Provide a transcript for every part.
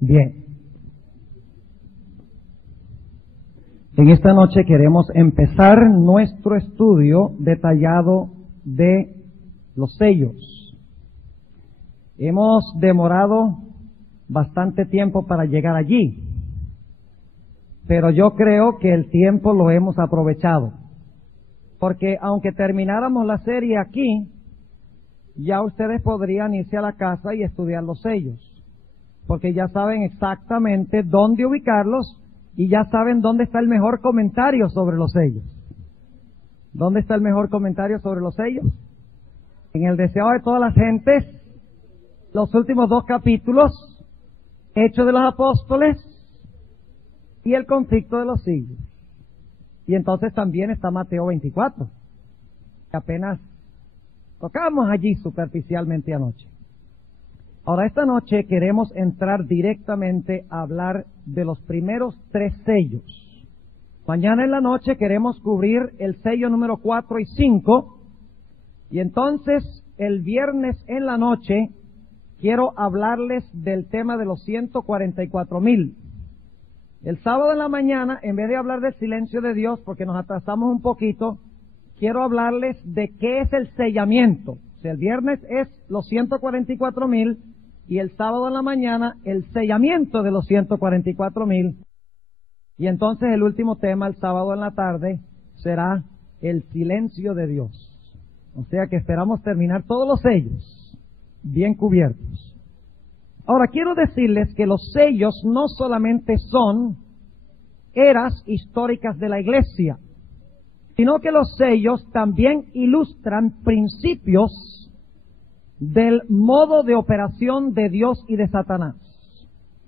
Bien. En esta noche queremos empezar nuestro estudio detallado de los sellos. Hemos demorado bastante tiempo para llegar allí, pero yo creo que el tiempo lo hemos aprovechado, porque aunque termináramos la serie aquí, ya ustedes podrían irse a la casa y estudiar los sellos, porque ya saben exactamente dónde ubicarlos y ya saben dónde está el mejor comentario sobre los sellos. ¿Dónde está el mejor comentario sobre los sellos? En el deseo de todas las gentes, los últimos 2 capítulos, Hechos de los Apóstoles y el conflicto de los siglos. Y entonces también está Mateo 24, que apenas tocamos allí superficialmente anoche. Ahora, esta noche queremos entrar directamente a hablar de los primeros 3 sellos. Mañana en la noche queremos cubrir el sello número 4 y 5, y entonces el viernes en la noche quiero hablarles del tema de los 144,000. El sábado en la mañana, en vez de hablar del silencio de Dios, porque nos atrasamos un poquito, quiero hablarles de qué es el sellamiento. O sea, el viernes es los 144,000 y el sábado en la mañana el sellamiento de los 144,000. Y entonces el último tema, el sábado en la tarde, será el silencio de Dios. O sea que esperamos terminar todos los sellos bien cubiertos. Ahora, quiero decirles que los sellos no solamente son eras históricas de la iglesia, sino que los sellos también ilustran principios del modo de operación de Dios y de Satanás.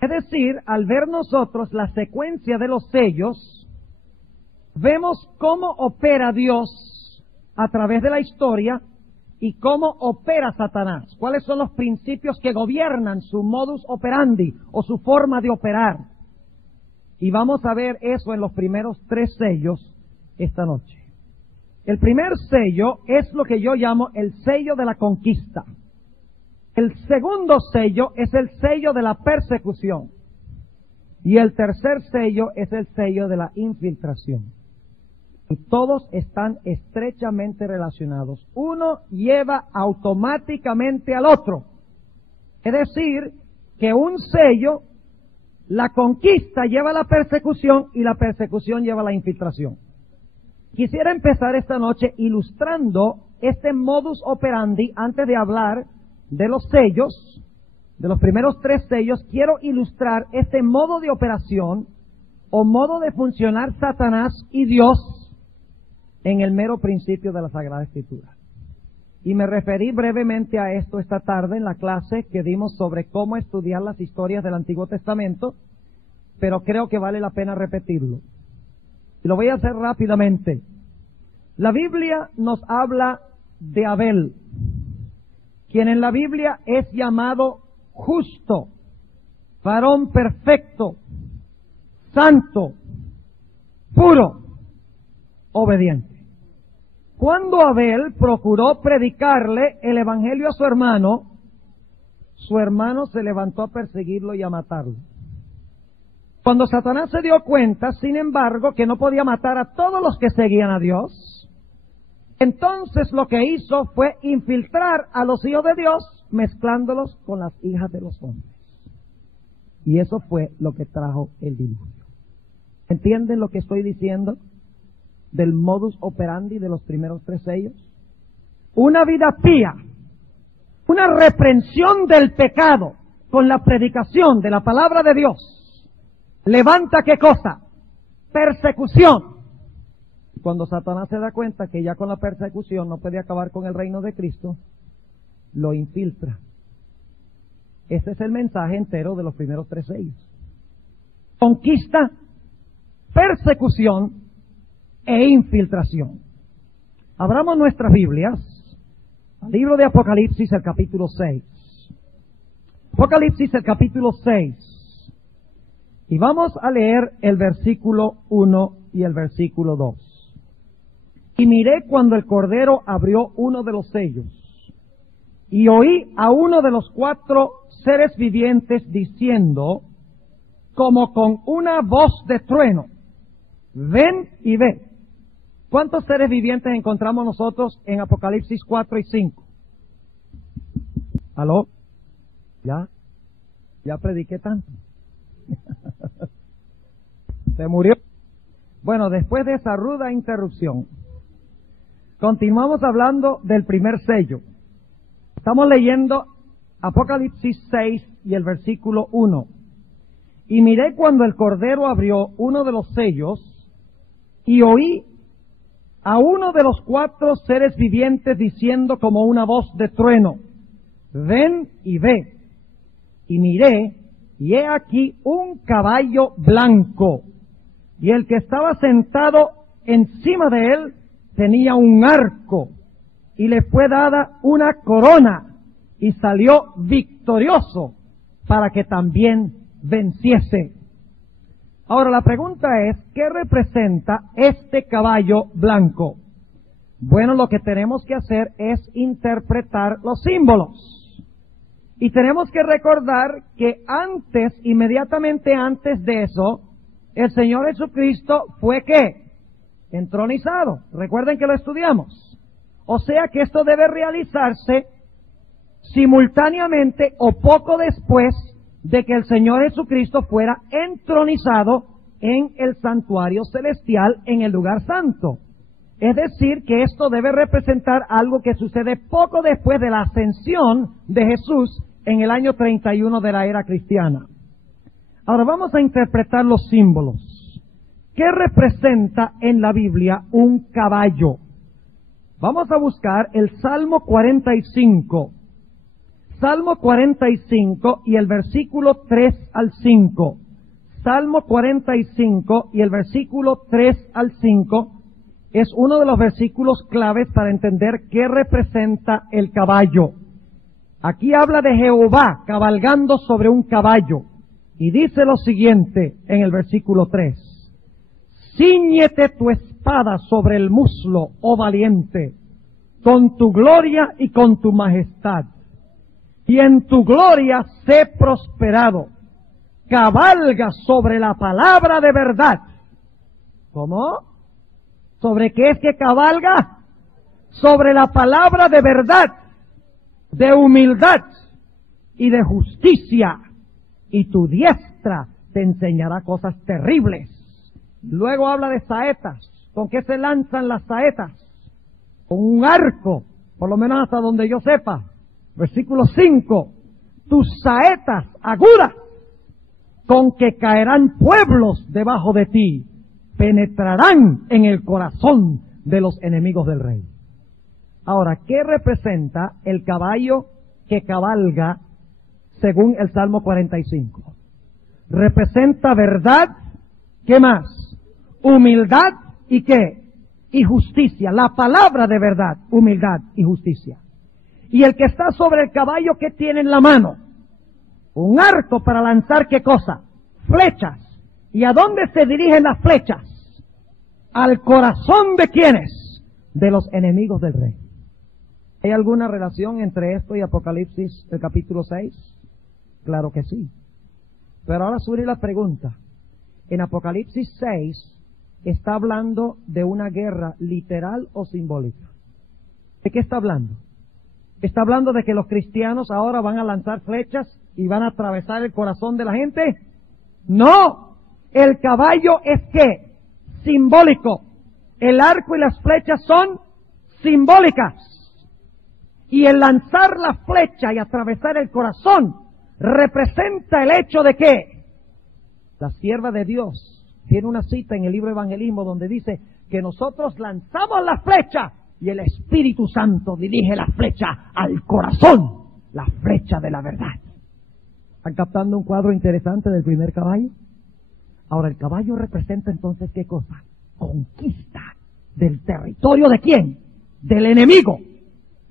Es decir, al ver nosotros la secuencia de los sellos, vemos cómo opera Dios a través de la historia y cómo opera Satanás. ¿Cuáles son los principios que gobiernan su modus operandi o su forma de operar? Y vamos a ver eso en los primeros 3 sellos esta noche. El primer sello es lo que yo llamo el sello de la conquista. El segundo sello es el sello de la persecución. Y el tercer sello es el sello de la infiltración. Y todos están estrechamente relacionados. Uno lleva automáticamente al otro. Es decir, que un sello, la conquista lleva a la persecución y la persecución lleva a la infiltración. Quisiera empezar esta noche ilustrando este modus operandi. Antes de hablar de los sellos, de los primeros 3 sellos, quiero ilustrar este modo de operación o modo de funcionar Satanás y Dios en el mero principio de la Sagrada Escritura. Y me referí brevemente a esto esta tarde en la clase que dimos sobre cómo estudiar las historias del Antiguo Testamento, pero creo que vale la pena repetirlo. Y lo voy a hacer rápidamente. La Biblia nos habla de Abel, quien en la Biblia es llamado justo, varón perfecto, santo, puro, obediente. Cuando Abel procuró predicarle el evangelio a su hermano se levantó a perseguirlo y a matarlo. Cuando Satanás se dio cuenta, sin embargo, que no podía matar a todos los que seguían a Dios, entonces lo que hizo fue infiltrar a los hijos de Dios, mezclándolos con las hijas de los hombres. Y eso fue lo que trajo el diluvio. ¿Entienden lo que estoy diciendo del modus operandi de los primeros 3 sellos? Una vida pía, una reprensión del pecado con la predicación de la palabra de Dios, levanta ¿qué cosa? Persecución. Cuando Satanás se da cuenta que ya con la persecución no puede acabar con el reino de Cristo, lo infiltra. Ese es el mensaje entero de los primeros 3 sellos. Conquista, persecución e infiltración. Abramos nuestras Biblias al libro de Apocalipsis, el capítulo 6. Apocalipsis, el capítulo 6. Y vamos a leer el versículo 1 y el versículo 2. Y miré cuando el Cordero abrió uno de los sellos, y oí a uno de los 4 seres vivientes diciendo: como con una voz de trueno. Ven y ve. ¿Cuántos seres vivientes encontramos nosotros en Apocalipsis 4 y 5? ¿Aló? ¿Ya? ¿Ya prediqué tanto? ¿Se murió? Bueno, después de esa ruda interrupción, continuamos hablando del primer sello. Estamos leyendo Apocalipsis 6 y el versículo 1. Y miré cuando el Cordero abrió uno de los sellos y oí a uno de los 4 seres vivientes diciendo como una voz de trueno, ven y ve. Y miré, y he aquí un caballo blanco, y el que estaba sentado encima de él tenía un arco, y le fue dada una corona, y salió victorioso para que también venciese. Ahora la pregunta es, ¿qué representa este caballo blanco? Bueno, lo que tenemos que hacer es interpretar los símbolos. Y tenemos que recordar que inmediatamente antes de eso, el Señor Jesucristo fue ¿qué? Entronizado. Recuerden que lo estudiamos. O sea que esto debe realizarse simultáneamente o poco después de que el Señor Jesucristo fuera entronizado en el santuario celestial, en el lugar santo. Es decir, que esto debe representar algo que sucede poco después de la ascensión de Jesús en el año 31 de la era cristiana. Ahora vamos a interpretar los símbolos. ¿Qué representa en la Biblia un caballo? Vamos a buscar el Salmo 45. Salmo 45 y el versículo 3 al 5. Salmo 45 y el versículo 3 al 5 es uno de los versículos claves para entender qué representa el caballo. Aquí habla de Jehová cabalgando sobre un caballo. Y dice lo siguiente en el versículo 3. Cíñete tu espada sobre el muslo, oh valiente, con tu gloria y con tu majestad. Y en tu gloria sé prosperado. Cabalga sobre la palabra de verdad. ¿Cómo? ¿Sobre qué es que cabalga? Sobre la palabra de verdad, de humildad y de justicia. Y tu diestra te enseñará cosas terribles. Luego habla de saetas. ¿Con qué se lanzan las saetas? Con un arco, por lo menos hasta donde yo sepa. Versículo 5. Tus saetas agudas, con que caerán pueblos debajo de ti, penetrarán en el corazón de los enemigos del rey. Ahora, ¿qué representa el caballo que cabalga según el Salmo 45? Representa verdad, ¿qué más? Humildad y ¿qué? Y justicia. La palabra de verdad, humildad y justicia. Y el que está sobre el caballo, ¿qué tiene en la mano? Un arco para lanzar ¿qué cosa? Flechas. ¿Y a dónde se dirigen las flechas? Al corazón de ¿quiénes? De los enemigos del rey. ¿Hay alguna relación entre esto y Apocalipsis, el capítulo 6? Claro que sí. Pero ahora surge la pregunta. En Apocalipsis 6, ¿está hablando de una guerra literal o simbólica? ¿De qué está hablando? ¿Está hablando de que los cristianos ahora van a lanzar flechas y van a atravesar el corazón de la gente? ¡No! El caballo es ¿qué? Simbólico. El arco y las flechas son simbólicas. Y el lanzar la flecha y atravesar el corazón representa el hecho de que la sierva de Dios tiene una cita en el libro Evangelismo donde dice que nosotros lanzamos la flecha y el Espíritu Santo dirige la flecha al corazón, la flecha de la verdad. ¿Están captando un cuadro interesante del primer caballo? Ahora, el caballo representa entonces ¿qué cosa? Conquista del territorio ¿de quién? Del enemigo.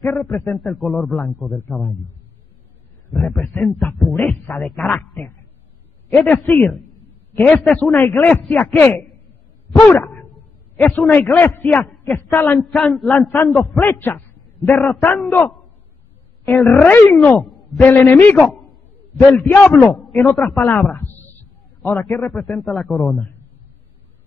¿Qué representa el color blanco del caballo? Representa pureza de carácter. Es decir, que esta es una iglesia que pura. Es una iglesia que está lanzando flechas, derrotando el reino del enemigo, del diablo, en otras palabras. Ahora, ¿qué representa la corona?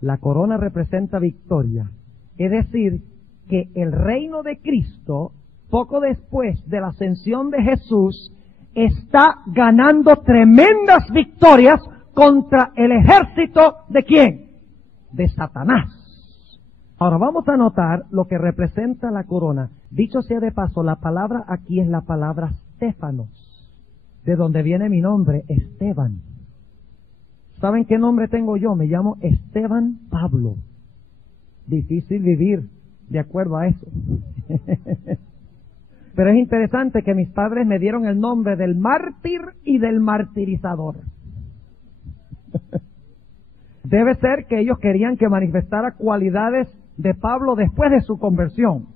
La corona representa victoria. Es decir, que el reino de Cristo, poco después de la ascensión de Jesús, está ganando tremendas victorias contra el ejército ¿de quién? De Satanás. Ahora vamos a notar lo que representa la corona. Dicho sea de paso, la palabra aquí es la palabra Stefanos, de donde viene mi nombre, Esteban. ¿Saben qué nombre tengo yo? Me llamo Esteban Pablo. Difícil vivir de acuerdo a eso. Pero es interesante que mis padres me dieron el nombre del mártir y del martirizador. Debe ser que ellos querían que manifestara cualidades de Pablo después de su conversión.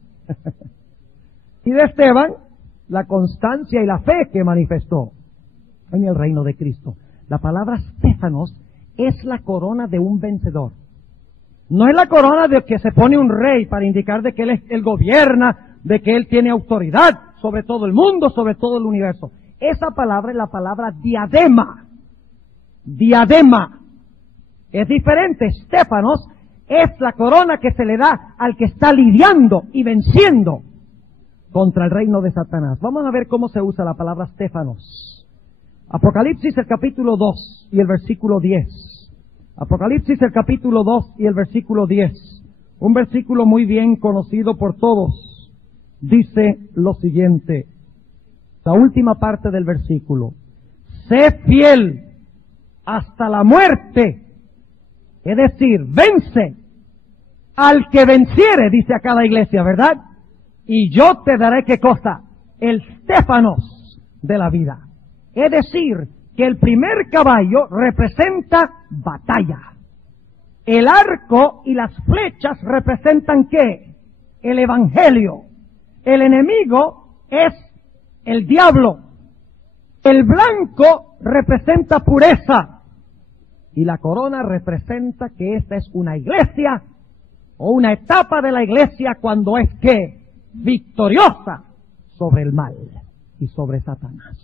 Y de Esteban, la constancia y la fe que manifestó en el reino de Cristo. La palabra Stefanos es la corona de un vencedor. No es la corona de que se pone un rey para indicar de que él gobierna, de que él tiene autoridad sobre todo el mundo, sobre todo el universo. Esa palabra es la palabra diadema. Diadema. Es diferente. Stefanos es la corona que se le da al que está lidiando y venciendo contra el reino de Satanás. Vamos a ver cómo se usa la palabra Stefanos. Apocalipsis el capítulo 2 y el versículo 10. Apocalipsis el capítulo 2 y el versículo 10. Un versículo muy bien conocido por todos. Dice lo siguiente. La última parte del versículo. Sé fiel hasta la muerte. Es decir, vence al que venciere, dice acá la iglesia, ¿verdad? Y yo te daré, ¿qué cosa? El Stefanos de la vida. Es decir, que el primer caballo representa batalla. El arco y las flechas representan ¿qué? El evangelio. El enemigo es el diablo. El blanco representa pureza. Y la corona representa que esta es una iglesia o una etapa de la iglesia cuando es ¿qué? Victoriosa sobre el mal y sobre Satanás.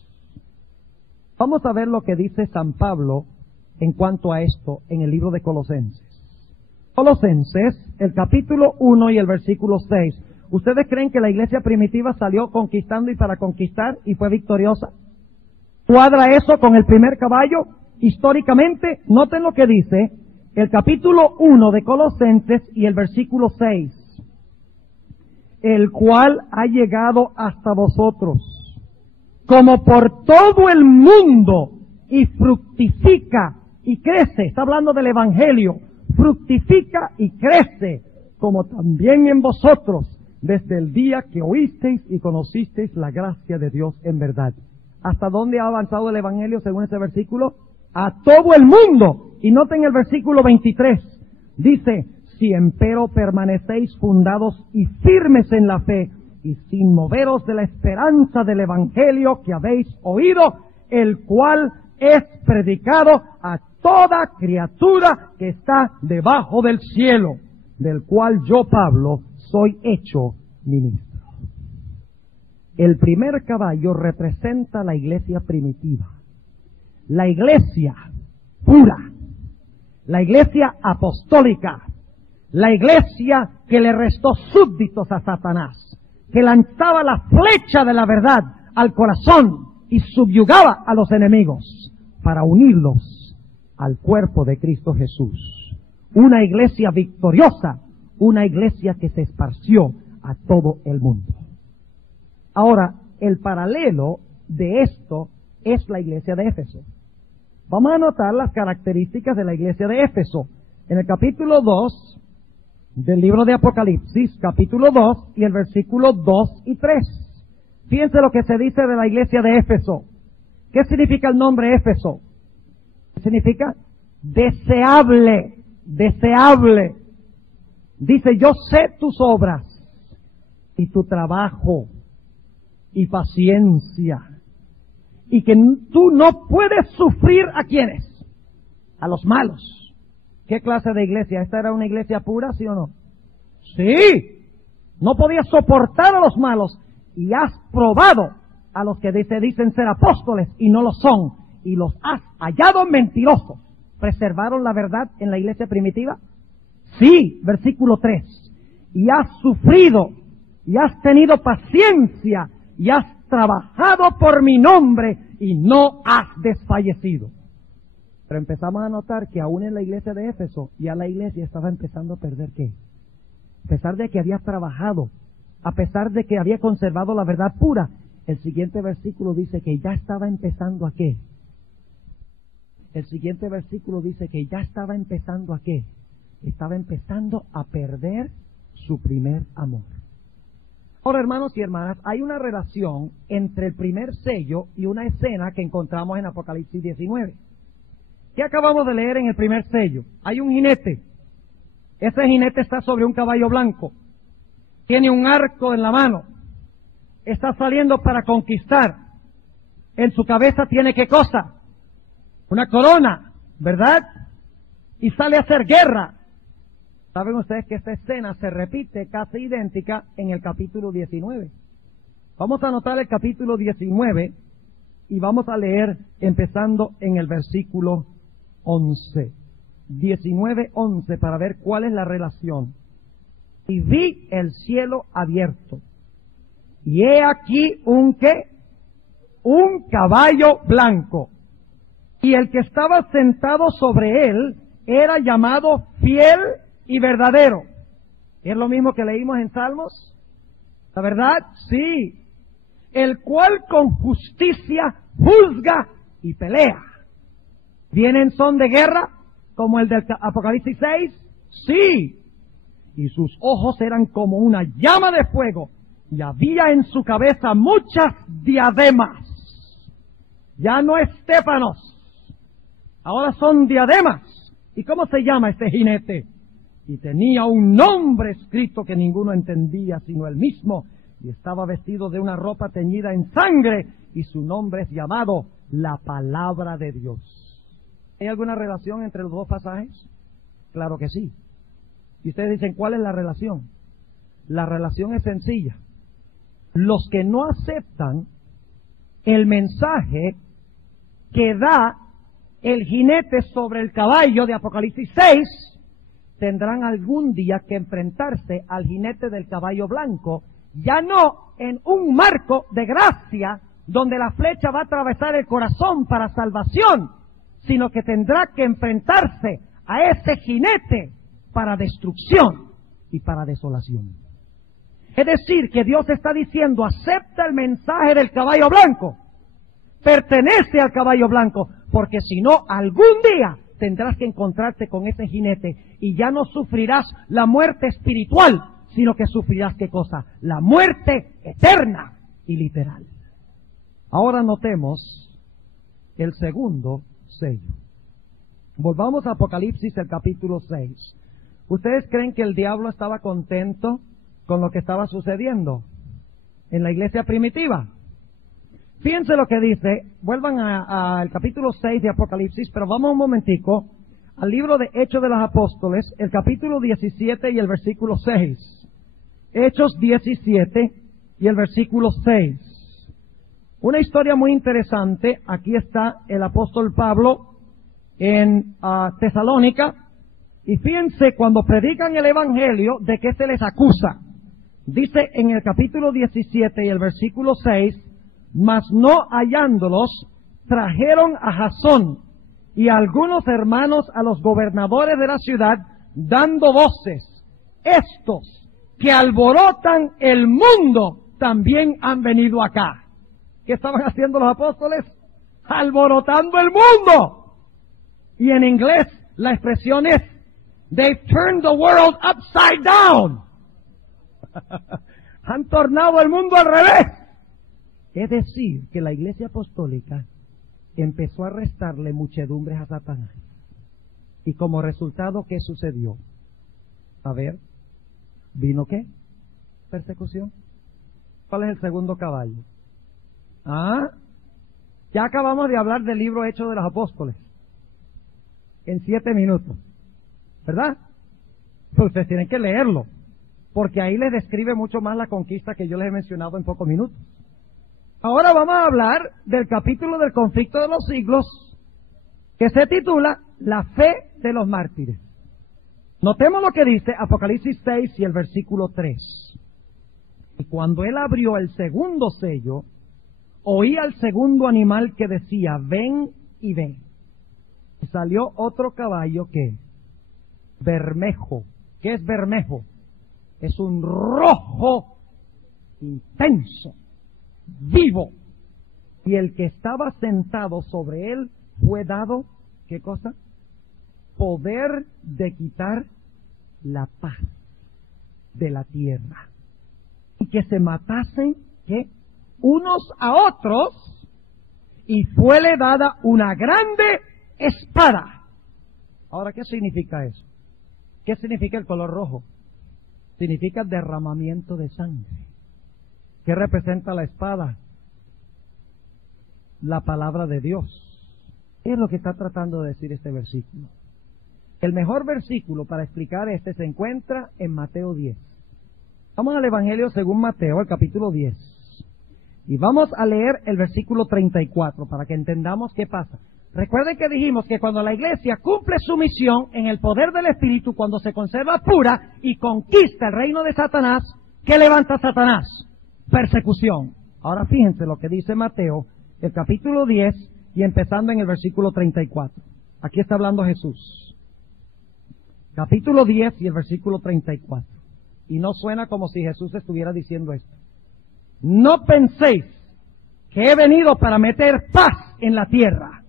Vamos a ver lo que dice San Pablo en cuanto a esto en el libro de Colosenses. Colosenses, el capítulo 1 y el versículo 6. ¿Ustedes creen que la iglesia primitiva salió conquistando y para conquistar y fue victoriosa? ¿Cuadra eso con el primer caballo? Históricamente, noten lo que dice el capítulo 1 de Colosenses y el versículo 6. El cual ha llegado hasta vosotros, como por todo el mundo, y fructifica y crece. Está hablando del evangelio. Fructifica y crece, como también en vosotros, desde el día que oísteis y conocisteis la gracia de Dios en verdad. ¿Hasta dónde ha avanzado el evangelio según ese versículo? A todo el mundo. Y noten el versículo 23. Dice, si empero permanecéis fundados y firmes en la fe, y sin moveros de la esperanza del evangelio que habéis oído, el cual es predicado a toda criatura que está debajo del cielo, del cual yo, Pablo, soy hecho ministro. El primer caballo representa la iglesia primitiva, la iglesia pura, la iglesia apostólica, la iglesia que le restó súbditos a Satanás, que lanzaba la flecha de la verdad al corazón y subyugaba a los enemigos para unirlos al cuerpo de Cristo Jesús. Una iglesia victoriosa, una iglesia que se esparció a todo el mundo. Ahora, el paralelo de esto es la iglesia de Éfeso. Vamos a notar las características de la iglesia de Éfeso. En el capítulo 2 del libro de Apocalipsis, capítulo 2 y el versículo 2 y 3. Fíjense lo que se dice de la iglesia de Éfeso. ¿Qué significa el nombre Éfeso? Significa deseable, deseable. Dice, yo sé tus obras y tu trabajo y paciencia, y que tú no puedes sufrir ¿a quiénes? A los malos. ¿Qué clase de iglesia? ¿Esta era una iglesia pura, sí o no? Sí. No podías soportar a los malos, y has probado a los que se dicen ser apóstoles y no lo son, y los has hallado mentirosos. preservaron la verdad en la iglesia primitiva? Sí, versículo 3. Y has sufrido, y has tenido paciencia, y has trabajado por mi nombre, y no has desfallecido. Pero empezamos a notar que aún en la iglesia de Éfeso, ya la iglesia estaba empezando a perder ¿qué? A pesar de que había trabajado, a pesar de que había conservado la verdad pura, el siguiente versículo dice que ya estaba empezando ¿a qué? El siguiente versículo dice que ya estaba empezando ¿a qué? Estaba empezando a perder su primer amor. Ahora, hermanos y hermanas, hay una relación entre el primer sello y una escena que encontramos en Apocalipsis 19. ¿Qué acabamos de leer en el primer sello? Hay un jinete. Ese jinete está sobre un caballo blanco. Tiene un arco en la mano. Está saliendo para conquistar. En su cabeza tiene ¿qué cosa? Una corona, ¿verdad? Y sale a hacer guerra. Saben ustedes que esta escena se repite casi idéntica en el capítulo 19. Vamos a anotar el capítulo 19 y vamos a leer empezando en el versículo 11. 19:11 para ver cuál es la relación. Y vi el cielo abierto. Y he aquí un ¿qué? Un caballo blanco. Y el que estaba sentado sobre él era llamado Fiel y Verdadero. ¿Es lo mismo que leímos en Salmos? ¿La verdad? Sí. El cual con justicia juzga y pelea. ¿Viene en son de guerra como el del Apocalipsis 6? Sí. Y sus ojos eran como una llama de fuego y había en su cabeza muchas diademas. Ya no estéfanos. Ahora son diademas. ¿Y cómo se llama este jinete? Y tenía un nombre escrito que ninguno entendía sino él mismo. Y estaba vestido de una ropa teñida en sangre. Y su nombre es llamado la Palabra de Dios. ¿Hay alguna relación entre los dos pasajes? Claro que sí. Y ustedes dicen, ¿cuál es la relación? La relación es sencilla. Los que no aceptan el mensaje que da el jinete sobre el caballo de Apocalipsis 6, tendrán algún día que enfrentarse al jinete del caballo blanco, ya no en un marco de gracia donde la flecha va a atravesar el corazón para salvación, sino que tendrá que enfrentarse a ese jinete para destrucción y para desolación. Es decir, que Dios está diciendo, acepta el mensaje del caballo blanco, pertenece al caballo blanco, porque si no, algún día tendrás que encontrarte con ese jinete y ya no sufrirás la muerte espiritual, sino que sufrirás ¿qué cosa? La muerte eterna y literal. Ahora notemos el segundo sello. Volvamos a Apocalipsis, el capítulo 6. ¿Ustedes creen que el diablo estaba contento con lo que estaba sucediendo en la iglesia primitiva? Fíjense lo que dice, vuelvan al capítulo 6 de Apocalipsis, pero vamos un momentico al libro de Hechos de los Apóstoles, el capítulo 17 y el versículo 6. Hechos 17 y el versículo 6. Una historia muy interesante. Aquí está el apóstol Pablo en Tesalónica, y fíjense cuando predican el evangelio de qué se les acusa. Dice en el capítulo 17 y el versículo 6, mas no hallándolos, trajeron a Jasón y a algunos hermanos a los gobernadores de la ciudad, dando voces. Estos que alborotan el mundo también han venido acá. ¿Qué estaban haciendo los apóstoles? Alborotando el mundo. Y en inglés la expresión es, they've turned the world upside down. Han tornado el mundo al revés. Es decir, que la iglesia apostólica empezó a restarle muchedumbres a Satanás. Y como resultado, ¿qué sucedió? A ver, ¿vino qué? Persecución. ¿Cuál es el segundo caballo? Ya acabamos de hablar del libro Hechos de los Apóstoles. En 7 minutos. ¿Verdad? Pues ustedes tienen que leerlo. Porque ahí les describe mucho más la conquista que yo les he mencionado en pocos minutos. Ahora vamos a hablar del capítulo del conflicto de los siglos, que se titula la fe de los mártires. Notemos lo que dice Apocalipsis 6 y el versículo 3. Y cuando él abrió el segundo sello, oí al segundo animal que decía, ven y ve. Y salió otro caballo que bermejo. ¿Qué es bermejo? Es un rojo intenso, vivo. Y el que estaba sentado sobre él fue dado, ¿qué cosa? Poder de quitar la paz de la tierra. Y que se matasen, ¿qué? Unos a otros, y fuele dada una grande espada. Ahora, ¿qué significa eso? ¿Qué significa el color rojo? Significa derramamiento de sangre. ¿Qué representa la espada? La palabra de Dios. ¿Qué es lo que está tratando de decir este versículo? El mejor versículo para explicar este se encuentra en Mateo 10. Vamos al Evangelio según Mateo, el capítulo 10. Y vamos a leer el versículo 34 para que entendamos qué pasa. Recuerden que dijimos que cuando la iglesia cumple su misión en el poder del Espíritu, cuando se conserva pura y conquista el reino de Satanás, ¿qué levanta Satanás? Persecución. Ahora fíjense lo que dice Mateo, el capítulo 10 y empezando en el versículo 34. Aquí está hablando Jesús. Capítulo 10 y el versículo 34. Y no suena como si Jesús estuviera diciendo esto. No penséis que he venido para meter paz en la tierra.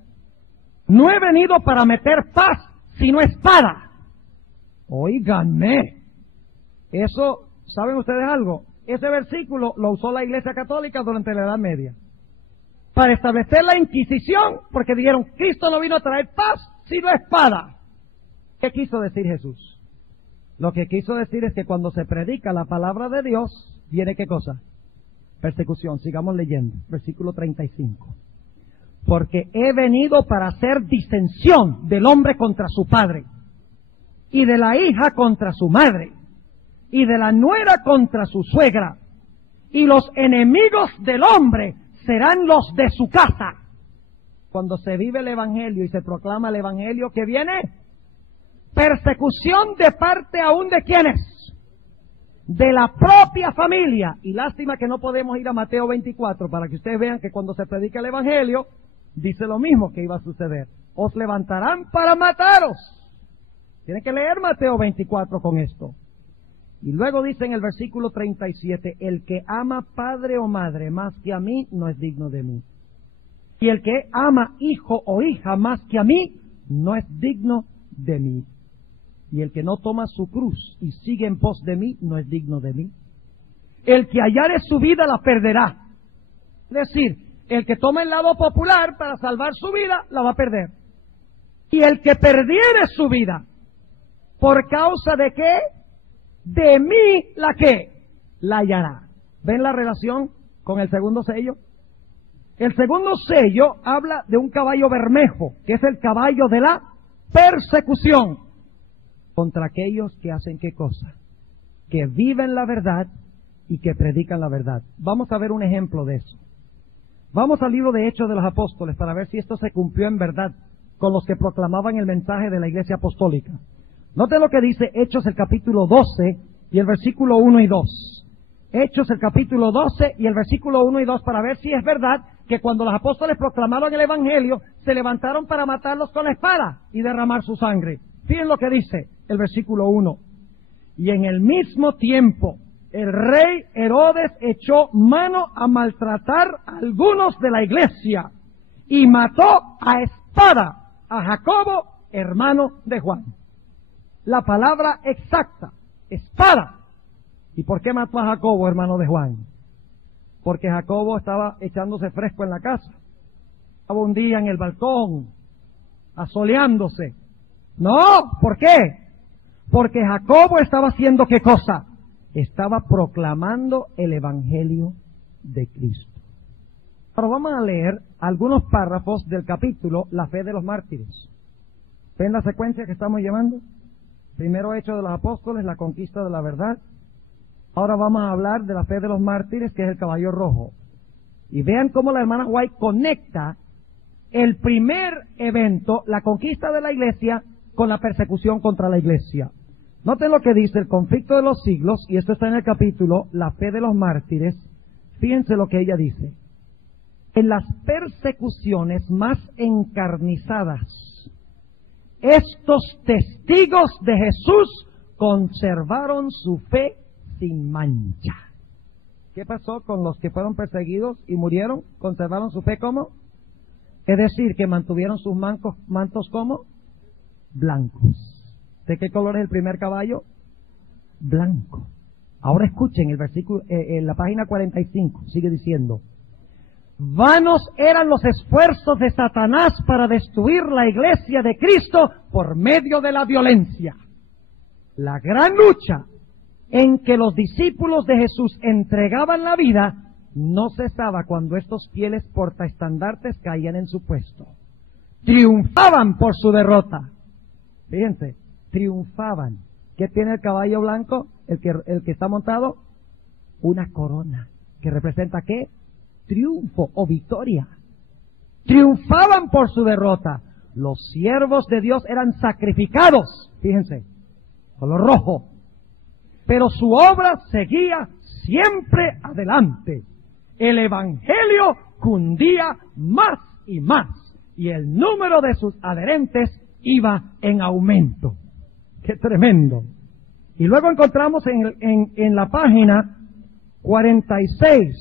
No he venido para meter paz, sino espada. Óiganme. Eso, ¿saben ustedes algo? Ese versículo lo usó la Iglesia Católica durante la Edad Media. Para establecer la Inquisición, porque dijeron, Cristo no vino a traer paz, sino espada. ¿Qué quiso decir Jesús? Lo que quiso decir es que cuando se predica la palabra de Dios, ¿viene qué cosa? Persecución. Sigamos leyendo. Versículo 35. Porque he venido para hacer disensión del hombre contra su padre, y de la hija contra su madre, y de la nuera contra su suegra, y los enemigos del hombre serán los de su casa. Cuando se vive el Evangelio y se proclama el Evangelio, ¿qué viene? Persecución de parte aún de ¿quiénes? De la propia familia. Y lástima que no podemos ir a Mateo 24 para que ustedes vean que cuando se predica el Evangelio, dice lo mismo que iba a suceder. Os levantarán para mataros. Tienen que leer Mateo 24 con esto. Y luego dice en el versículo 37, el que ama padre o madre más que a mí, no es digno de mí. Y el que ama hijo o hija más que a mí, no es digno de mí. Y el que no toma su cruz y sigue en pos de mí, no es digno de mí. El que hallare su vida la perderá. Es decir, el que toma el lado popular para salvar su vida, la va a perder. Y el que perdiere su vida, ¿por causa de qué? De mí, ¿la qué? La hallará. ¿Ven la relación con el segundo sello? El segundo sello habla de un caballo bermejo, que es el caballo de la persecución. Contra aquellos que hacen ¿qué cosa? Que viven la verdad y que predican la verdad. Vamos a ver un ejemplo de eso. Vamos al libro de Hechos de los Apóstoles para ver si esto se cumplió en verdad con los que proclamaban el mensaje de la Iglesia Apostólica. Noten lo que dice Hechos el capítulo 12 y el versículo 1 y 2. Hechos el capítulo 12 y el versículo 1 y 2 para ver si es verdad que cuando los apóstoles proclamaron el Evangelio se levantaron para matarlos con la espada y derramar su sangre. Fíjense lo que dice el versículo 1. Y en el mismo tiempo el rey Herodes echó mano a maltratar a algunos de la iglesia y mató a espada a Jacobo, hermano de Juan. La palabra exacta, espada. ¿Y por qué mató a Jacobo, hermano de Juan? Porque Jacobo estaba echándose fresco en la casa. Estaba un día en el balcón, asoleándose. No, ¿por qué? Porque Jacobo estaba haciendo ¿qué cosa? Estaba proclamando el Evangelio de Cristo. Ahora vamos a leer algunos párrafos del capítulo La fe de los mártires. ¿Ven la secuencia que estamos llevando? Primero Hechos de los Apóstoles, la conquista de la verdad. Ahora vamos a hablar de la fe de los mártires, que es el caballo rojo. Y vean cómo la hermana White conecta el primer evento, la conquista de la iglesia, con la persecución contra la iglesia. Noten lo que dice el conflicto de los siglos, y esto está en el capítulo La fe de los mártires. Fíjense lo que ella dice. En las persecuciones más encarnizadas, estos testigos de Jesús conservaron su fe sin mancha. ¿Qué pasó con los que fueron perseguidos y murieron? ¿Conservaron su fe cómo? Es decir, que mantuvieron sus mantos ¿cómo? Blancos. ¿De qué color es el primer caballo? Blanco. Ahora escuchen el versículo, en la página 45, sigue diciendo: vanos eran los esfuerzos de Satanás para destruir la iglesia de Cristo por medio de la violencia. La gran lucha en que los discípulos de Jesús entregaban la vida no cesaba cuando estos fieles portaestandartes caían en su puesto. Triunfaban por su derrota. Fíjense, triunfaban. ¿Qué tiene el caballo blanco? El que está montado, una corona. ¿Que representa qué? Triunfo o victoria. Triunfaban por su derrota. Los siervos de Dios eran sacrificados. Fíjense, color rojo. Pero su obra seguía siempre adelante. El evangelio cundía más y más, y el número de sus adherentes iba en aumento. ¡Qué tremendo! Y luego encontramos en la página 46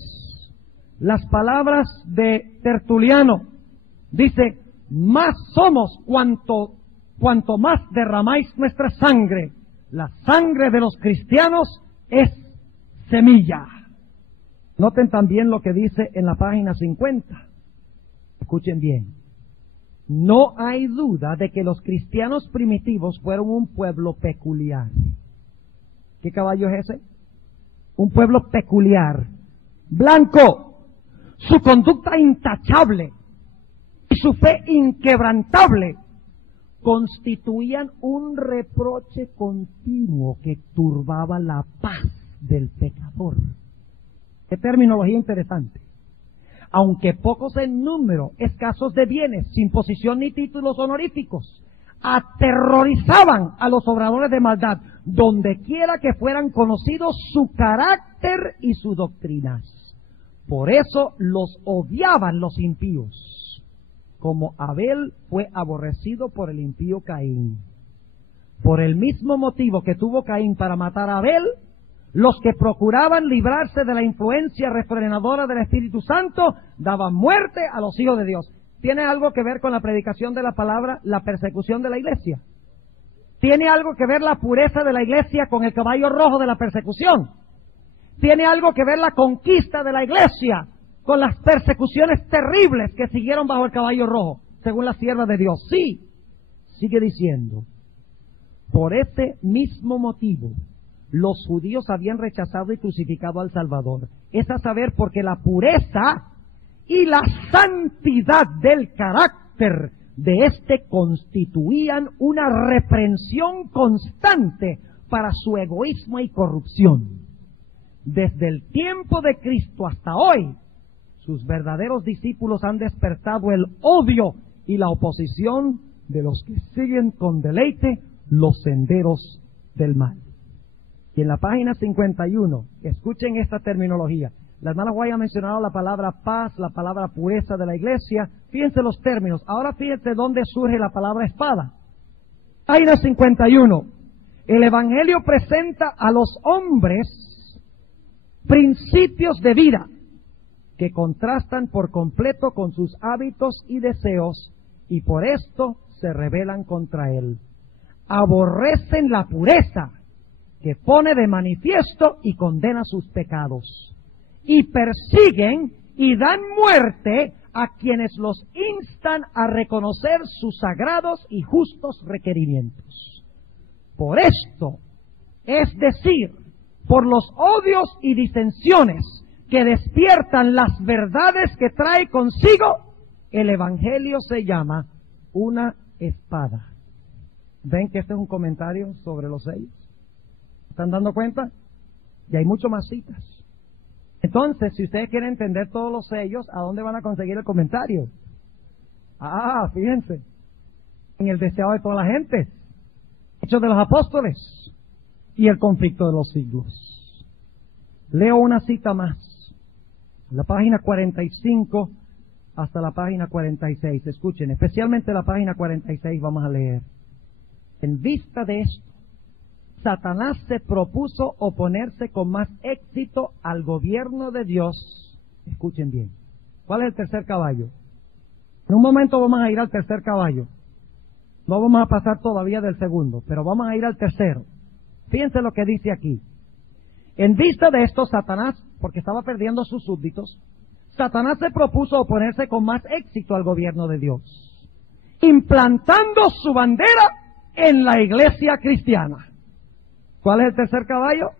las palabras de Tertuliano. Dice: más somos cuanto más derramáis nuestra sangre. La sangre de los cristianos es semilla. Noten también lo que dice en la página 50. Escuchen bien. No hay duda de que los cristianos primitivos fueron un pueblo peculiar. ¿Qué caballo es ese? Un pueblo peculiar. Blanco. Su conducta intachable y su fe inquebrantable constituían un reproche continuo que turbaba la paz del pecador. Qué terminología interesante. Aunque pocos en número, escasos de bienes, sin posición ni títulos honoríficos, aterrorizaban a los obradores de maldad, donde quiera que fueran conocidos su carácter y sus doctrinas. Por eso los odiaban los impíos, como Abel fue aborrecido por el impío Caín. Por el mismo motivo que tuvo Caín para matar a Abel, los que procuraban librarse de la influencia refrenadora del Espíritu Santo daban muerte a los hijos de Dios. ¿Tiene algo que ver con la predicación de la palabra, la persecución de la iglesia? ¿Tiene algo que ver la pureza de la iglesia con el caballo rojo de la persecución? ¿Tiene algo que ver la conquista de la iglesia con las persecuciones terribles que siguieron bajo el caballo rojo, según la sierva de Dios? Sí. Sigue diciendo: por ese mismo motivo los judíos habían rechazado y crucificado al Salvador. Es a saber, porque la pureza y la santidad del carácter de éste constituían una reprensión constante para su egoísmo y corrupción. Desde el tiempo de Cristo hasta hoy, sus verdaderos discípulos han despertado el odio y la oposición de los que siguen con deleite los senderos del mal. Y en la página 51, escuchen esta terminología. La hermana Guay ha mencionado la palabra paz, la palabra pureza de la iglesia. Fíjense los términos. Ahora fíjense dónde surge la palabra espada. Página 51. El Evangelio presenta a los hombres principios de vida que contrastan por completo con sus hábitos y deseos, y por esto se rebelan contra él. Aborrecen la pureza que pone de manifiesto y condena sus pecados, y persiguen y dan muerte a quienes los instan a reconocer sus sagrados y justos requerimientos. Por esto, es decir, por los odios y disensiones que despiertan las verdades que trae consigo, el Evangelio se llama una espada. ¿Ven que este es un comentario sobre los sellos? ¿Están dando cuenta? Y hay mucho más citas. Entonces, si ustedes quieren entender todos los sellos, ¿a dónde van a conseguir el comentario? Fíjense, en el deseo de toda la gente, Hechos de los Apóstoles y el conflicto de los siglos. Leo una cita más, la página 45 hasta la página 46. Escuchen, especialmente la página 46 vamos a leer. En vista de esto, Satanás se propuso oponerse con más éxito al gobierno de Dios. Escuchen bien. ¿Cuál es el tercer caballo? En un momento vamos a ir al tercer caballo. No vamos a pasar todavía del segundo, pero vamos a ir al tercero. Fíjense lo que dice aquí. En vista de esto, Satanás, porque estaba perdiendo sus súbditos, Satanás se propuso oponerse con más éxito al gobierno de Dios, implantando su bandera en la iglesia cristiana. ¿Cuál es el tercer caballo?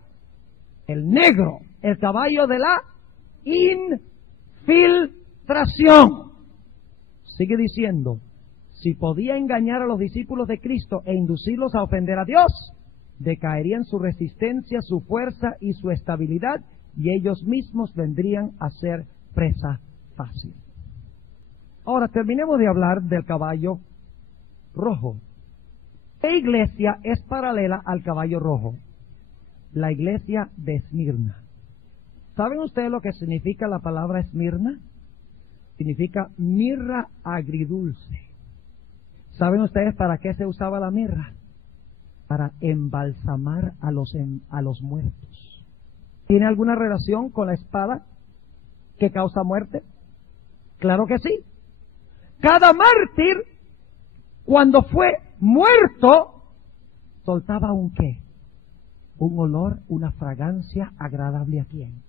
El negro, el caballo de la infiltración. Sigue diciendo, si podía engañar a los discípulos de Cristo e inducirlos a ofender a Dios, decaerían su resistencia, su fuerza y su estabilidad, y ellos mismos vendrían a ser presa fácil. Ahora terminemos de hablar del caballo rojo. ¿Qué iglesia es paralela al caballo rojo? La iglesia de Esmirna. ¿Saben ustedes lo que significa la palabra Esmirna? Significa mirra agridulce. ¿Saben ustedes para qué se usaba la mirra? Para embalsamar a los muertos. ¿Tiene alguna relación con la espada que causa muerte? Claro que sí. Cada mártir, cuando fue muerto, soltaba un qué, un olor, una fragancia agradable a quién,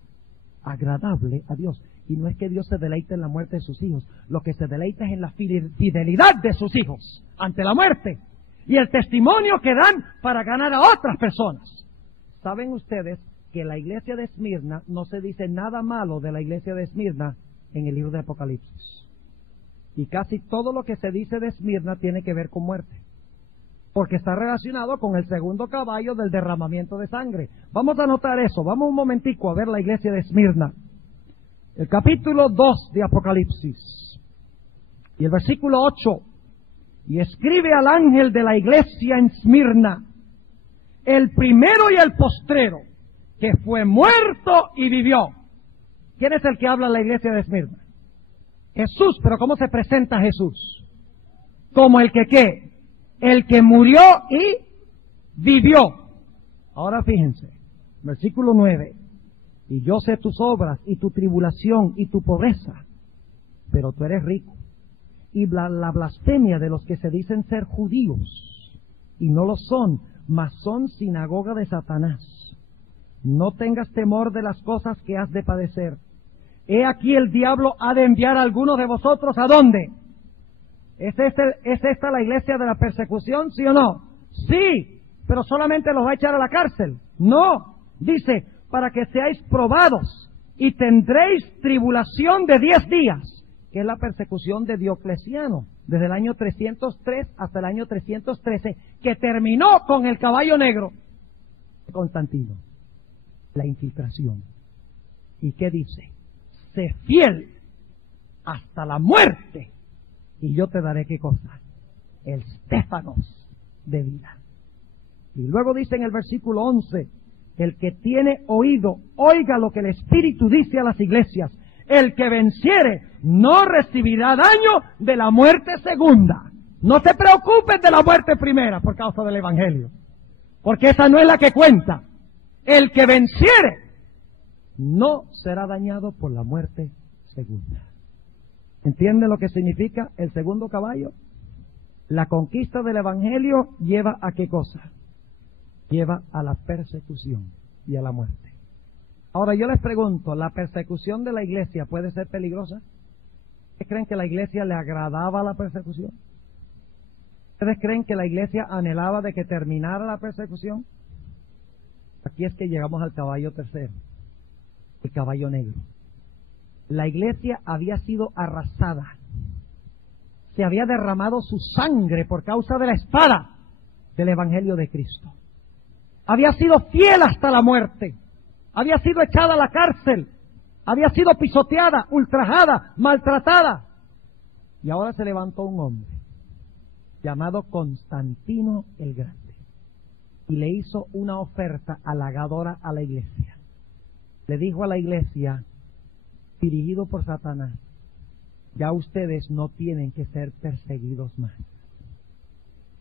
agradable a Dios. Y no es que Dios se deleite en la muerte de sus hijos, lo que se deleita es en la fidelidad de sus hijos ante la muerte y el testimonio que dan para ganar a otras personas. ¿Saben ustedes que la iglesia de Esmirna no se dice nada malo de la iglesia de Esmirna en el libro de Apocalipsis? Y casi todo lo que se dice de Esmirna tiene que ver con muerte, porque está relacionado con el segundo caballo del derramamiento de sangre. Vamos a anotar eso. Vamos un momentico a ver la iglesia de Esmirna. El capítulo 2 de Apocalipsis y el versículo 8. Y escribe al ángel de la iglesia en Esmirna, el primero y el postrero, que fue muerto y vivió. ¿Quién es el que habla en la iglesia de Esmirna? Jesús. Pero ¿cómo se presenta Jesús? Como el que ¿qué? El que murió y vivió. Ahora fíjense, versículo 9. Y yo sé tus obras y tu tribulación y tu pobreza, pero tú eres rico. Y la blasfemia de los que se dicen ser judíos, y no lo son, mas son sinagoga de Satanás. No tengas temor de las cosas que has de padecer. He aquí el diablo ha de enviar a algunos de vosotros, ¿a dónde? ¿Es esta la iglesia de la persecución, sí o no? Sí, pero solamente los va a echar a la cárcel. No, dice, para que seáis probados y tendréis tribulación de 10 días, que es la persecución de Diocleciano, desde el año 303 hasta el año 313, que terminó con el caballo negro de Constantino. La infiltración. ¿Y qué dice? Sé fiel hasta la muerte, y yo te daré ¿qué cosa? El stéfanos de vida. Y luego dice en el versículo 11, el que tiene oído, oiga lo que el Espíritu dice a las iglesias. El que venciere no recibirá daño de la muerte segunda. No se preocupen de la muerte primera por causa del Evangelio, porque esa no es la que cuenta. El que venciere no será dañado por la muerte segunda. ¿Entienden lo que significa el segundo caballo? La conquista del Evangelio lleva a ¿qué cosa? Lleva a la persecución y a la muerte. Ahora yo les pregunto, ¿la persecución de la iglesia puede ser peligrosa? ¿Ustedes creen que la iglesia le agradaba la persecución? ¿Ustedes creen que la iglesia anhelaba de que terminara la persecución? Aquí es que llegamos al caballo tercero, el caballo negro. La iglesia había sido arrasada. Se había derramado su sangre por causa de la espada del Evangelio de Cristo. Había sido fiel hasta la muerte. Había sido echada a la cárcel. Había sido pisoteada, ultrajada, maltratada. Y ahora se levantó un hombre llamado Constantino el Grande y le hizo una oferta halagadora a la iglesia. Le dijo a la iglesia, dirigido por Satanás, ya ustedes no tienen que ser perseguidos más.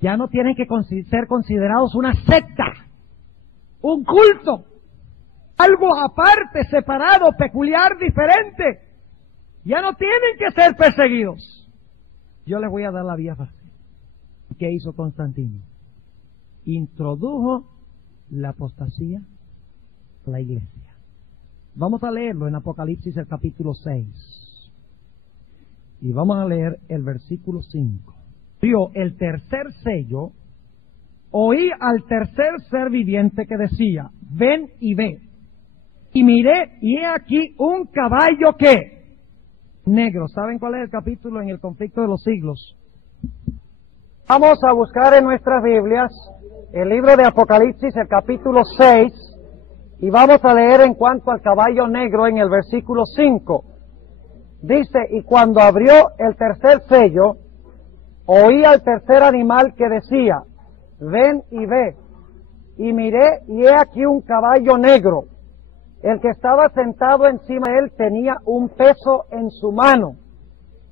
Ya no tienen que ser considerados una secta, un culto, algo aparte, separado, peculiar, diferente. Ya no tienen que ser perseguidos. Yo les voy a dar la vía fácil. ¿Qué hizo Constantino? Introdujo la apostasía a la iglesia. Vamos a leerlo en Apocalipsis el capítulo 6. Y vamos a leer el versículo 5. Dio el tercer sello, oí al tercer ser viviente que decía, ven y ve. Y miré, y he aquí un caballo que negro. ¿Saben cuál es el capítulo en el conflicto de los siglos? Vamos a buscar en nuestras Biblias el libro de Apocalipsis, el capítulo 6, y vamos a leer en cuanto al caballo negro en el versículo 5. Dice, y cuando abrió el tercer sello, oí al tercer animal que decía, ven y ve. Y miré, y he aquí un caballo negro. El que estaba sentado encima de él tenía un peso en su mano.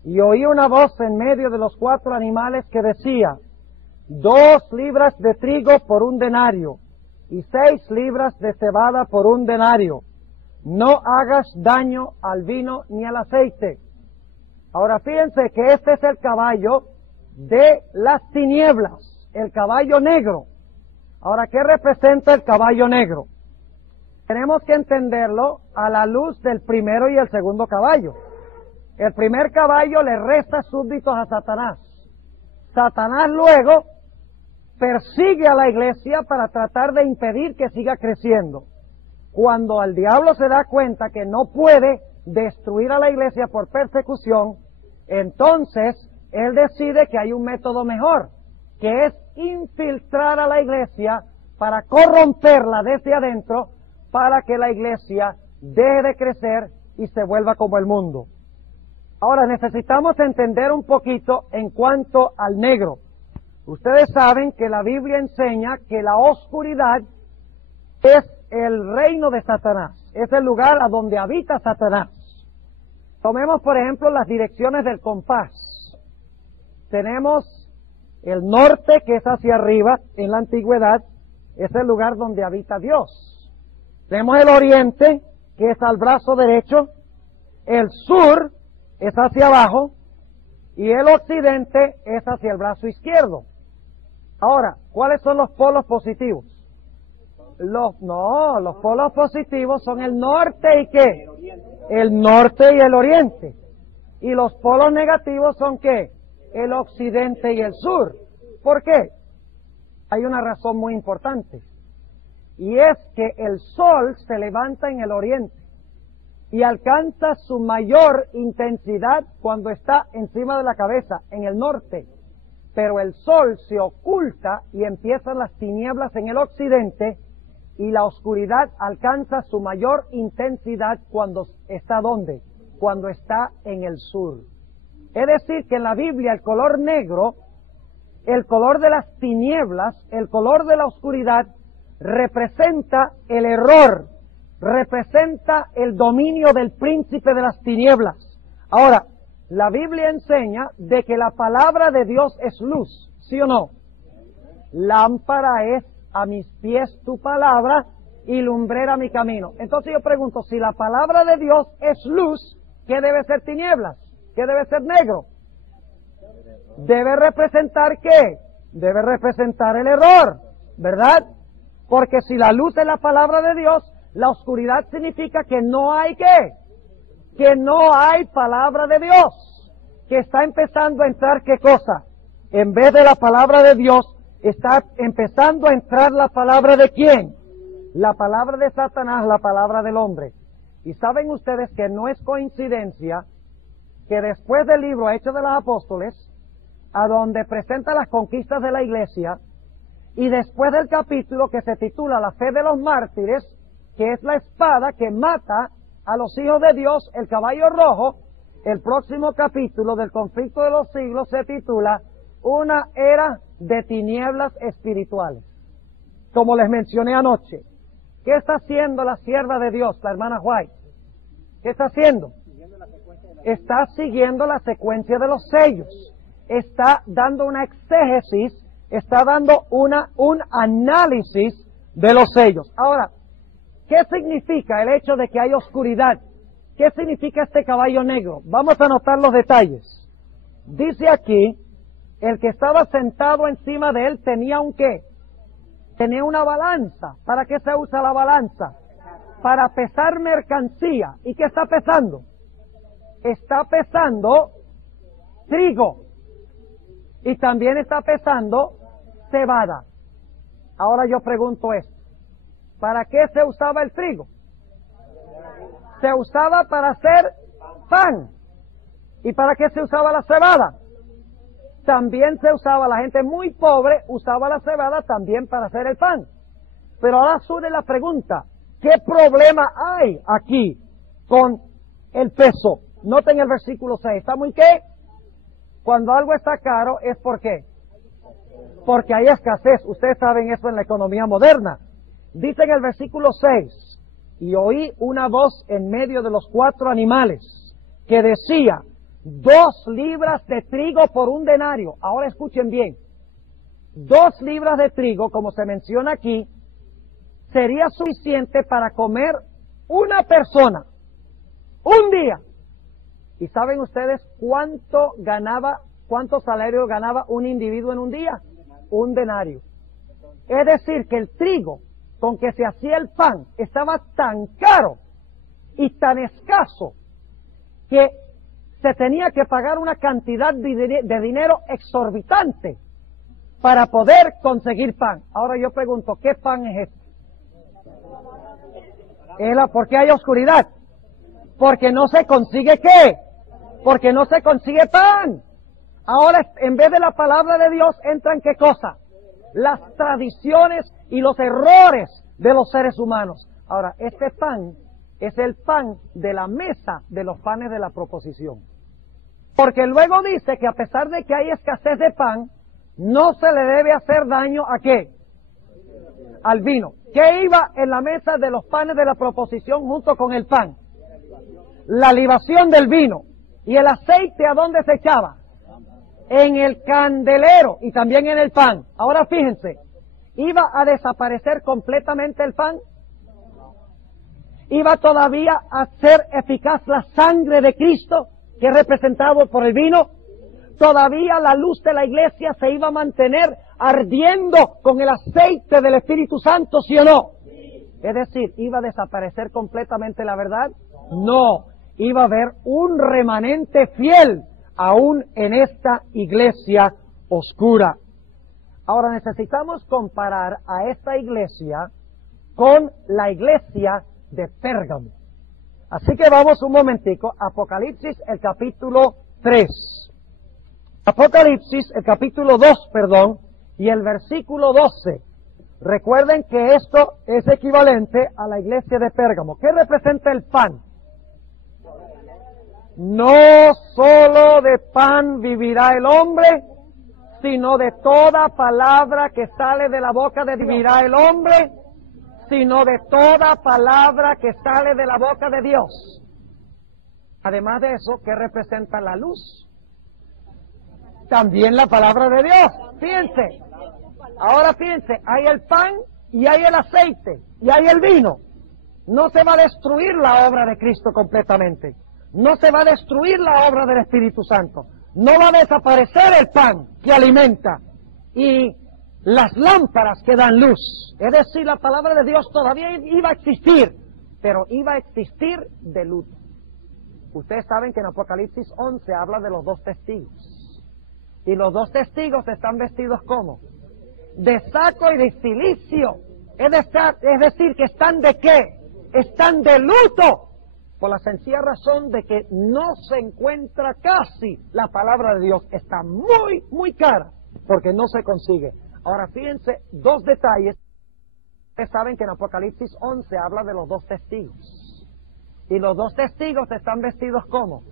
Y oí una voz en medio de los 4 animales que decía, 2 libras de trigo por 1 denario, y 6 libras de cebada por 1 denario. No hagas daño al vino ni al aceite. Ahora fíjense que este es el caballo de las tinieblas, el caballo negro. Ahora, ¿qué representa el caballo negro? Tenemos que entenderlo a la luz del primero y el segundo caballo. El primer caballo le resta súbditos a Satanás. Satanás luego persigue a la iglesia para tratar de impedir que siga creciendo. Cuando el diablo se da cuenta que no puede destruir a la iglesia por persecución, entonces él decide que hay un método mejor, que es infiltrar a la iglesia para corromperla desde adentro, para que la iglesia deje de crecer y se vuelva como el mundo. Ahora necesitamos entender un poquito en cuanto al negro. Ustedes saben que la Biblia enseña que la oscuridad es el reino de Satanás, es el lugar a donde habita Satanás. Tomemos por ejemplo las direcciones del compás. Tenemos el norte, que es hacia arriba, en la antigüedad, es el lugar donde habita Dios. Tenemos el oriente, que es al brazo derecho, el sur es hacia abajo, y el occidente es hacia el brazo izquierdo. Ahora, ¿cuáles son los polos positivos? Los polos positivos son el norte y ¿qué? El norte y el oriente. Y los polos negativos son ¿qué? El occidente y el sur. ¿Por qué? Hay una razón muy importante. Y es que el sol se levanta en el oriente y alcanza su mayor intensidad cuando está encima de la cabeza, en el norte. Pero el sol se oculta y empiezan las tinieblas en el occidente, y la oscuridad alcanza su mayor intensidad cuando está ¿dónde? Cuando está en el sur. Es decir, que en la Biblia el color negro, el color de las tinieblas, el color de la oscuridad, representa el error, representa el dominio del príncipe de las tinieblas. Ahora, la Biblia enseña de que la palabra de Dios es luz, ¿sí o no? Lámpara es a mis pies tu palabra y lumbrera mi camino. Entonces yo pregunto, si la palabra de Dios es luz, ¿qué debe ser tinieblas? ¿Qué debe ser negro? Debe representar ¿qué? Debe representar el error, ¿verdad? Porque si la luz es la palabra de Dios, la oscuridad significa que no hay ¿qué? Que no hay palabra de Dios. Que está empezando a entrar ¿qué cosa? En vez de la palabra de Dios, está empezando a entrar la palabra de ¿quién? La palabra de Satanás, la palabra del hombre. Y saben ustedes que no es coincidencia que después del libro Hechos de los Apóstoles, a donde presenta las conquistas de la iglesia, y después del capítulo que se titula La fe de los mártires, que es la espada que mata a los hijos de Dios, el caballo rojo, el próximo capítulo del conflicto de los siglos se titula Una era de tinieblas espirituales. Como les mencioné anoche, ¿qué está haciendo la sierva de Dios, la hermana White? ¿Qué está haciendo? Está siguiendo la secuencia de los sellos. Está dando una exégesis, está dando un análisis de los sellos. Ahora, ¿qué significa el hecho de que hay oscuridad? ¿Qué significa este caballo negro? Vamos a notar los detalles. Dice aquí, el que estaba sentado encima de él tenía un ¿qué? Tenía una balanza. ¿Para qué se usa la balanza? Para pesar mercancía. ¿Y qué está pesando? Está pesando trigo. Y también está pesando cebada. Ahora yo pregunto esto. ¿Para qué se usaba el trigo? Se usaba para hacer pan. ¿Y para qué se usaba la cebada? También se usaba, la gente muy pobre usaba la cebada también para hacer el pan. Pero ahora surge la pregunta, ¿qué problema hay aquí con el peso? Noten el versículo 6, ¿está muy qué? Cuando algo está caro, ¿es por qué? Porque hay escasez. Ustedes saben eso en la economía moderna. Dice en el versículo 6, y oí una voz en medio de los 4 animales que decía, 2 libras de trigo por un denario. Ahora escuchen bien. 2 libras de trigo, como se menciona aquí, sería suficiente para comer una persona, un día. ¿Y saben ustedes cuánto salario ganaba un individuo en un día? Un denario. Es decir, que el trigo con que se hacía el pan estaba tan caro y tan escaso que se tenía que pagar una cantidad de dinero exorbitante para poder conseguir pan. Ahora yo pregunto, ¿qué pan es este? ¿Por qué hay oscuridad? Porque no se consigue ¿qué? Porque no se consigue pan. Ahora, en vez de la palabra de Dios, entran ¿qué cosa? Las tradiciones y los errores de los seres humanos. Ahora, este pan es el pan de la mesa de los panes de la proposición. Porque luego dice que a pesar de que hay escasez de pan, no se le debe hacer daño ¿a qué? Al vino. ¿Qué iba en la mesa de los panes de la proposición junto con el pan? La libación del vino. ¿Y el aceite a dónde se echaba? En el candelero y también en el pan. Ahora fíjense, ¿iba a desaparecer completamente el pan? ¿Iba todavía a ser eficaz la sangre de Cristo, que es representado por el vino? ¿Todavía la luz de la iglesia se iba a mantener ardiendo con el aceite del Espíritu Santo, sí o no? Es decir, ¿iba a desaparecer completamente la verdad? No, iba a haber un remanente fiel aún en esta iglesia oscura. Ahora necesitamos comparar a esta iglesia con la iglesia de Pérgamo. Así que vamos un momentico, Apocalipsis, el capítulo 3. Apocalipsis, el capítulo 2, y el versículo 12. Recuerden que esto es equivalente a la iglesia de Pérgamo. ¿Qué representa el pan? No solo de pan vivirá el hombre, sino de toda palabra que sale de la boca de Dios. Vivirá el hombre, sino de toda palabra que sale de la boca de Dios. Además de eso, ¿qué representa la luz? También la palabra de Dios. Fíjense. Ahora fíjense, hay el pan y hay el aceite y hay el vino. No se va a destruir la obra de Cristo completamente. No se va a destruir la obra del Espíritu Santo. No va a desaparecer el pan que alimenta y las lámparas que dan luz. Es decir, la palabra de Dios todavía iba a existir, pero iba a existir de luto. Ustedes saben que en Apocalipsis 11 habla de los 2 testigos. Y los 2 testigos están vestidos ¿cómo? De saco y de cilicio. Es decir, que están ¿de qué? Están de luto. Por la sencilla razón de que no se encuentra casi la palabra de Dios. Está muy, muy cara, porque no se consigue. Ahora fíjense 2 detalles. Ustedes saben que en Apocalipsis 11 habla de los 2 testigos. Y los 2 testigos están vestidos ¿cómo?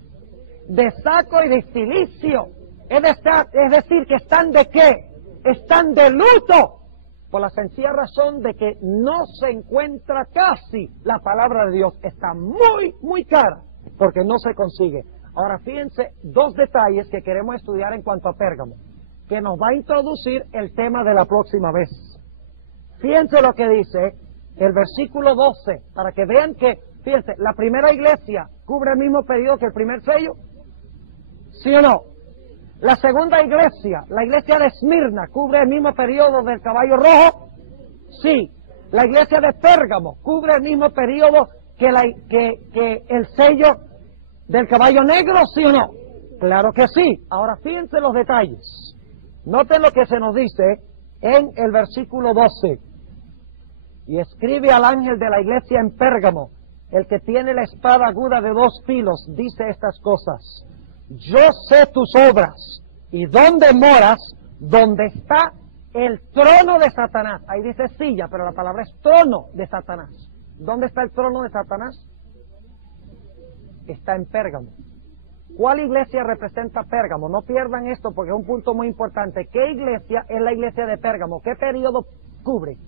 de saco y de cilicio. Es decir, que están ¿de qué? Están de luto, por la sencilla razón de que no se encuentra casi la palabra de Dios. Está muy, muy cara, porque no se consigue. Ahora fíjense dos detalles que queremos estudiar en cuanto a Pérgamo, que nos va a introducir el tema de la próxima vez. Fíjense lo que dice el versículo 12, para que vean que, fíjense, la primera iglesia cubre el mismo periodo que el primer sello, ¿sí o no? La segunda iglesia, la iglesia de Esmirna, cubre el mismo periodo del caballo rojo, sí. La iglesia de Pérgamo cubre el mismo periodo que el sello del caballo negro, ¿sí o no? Claro que sí. Ahora fíjense los detalles. Noten lo que se nos dice en el versículo 12. Y escribe al ángel de la iglesia en Pérgamo, el que tiene la espada aguda de 2 filos, dice estas cosas. Yo sé tus obras y dónde moras, donde está el trono de Satanás. Ahí dice silla, pero la palabra es trono de Satanás. ¿Dónde está el trono de Satanás? Está en Pérgamo. ¿Cuál iglesia representa Pérgamo? No pierdan esto porque es un punto muy importante. ¿Qué iglesia es la iglesia de Pérgamo? ¿Qué periodo cubre?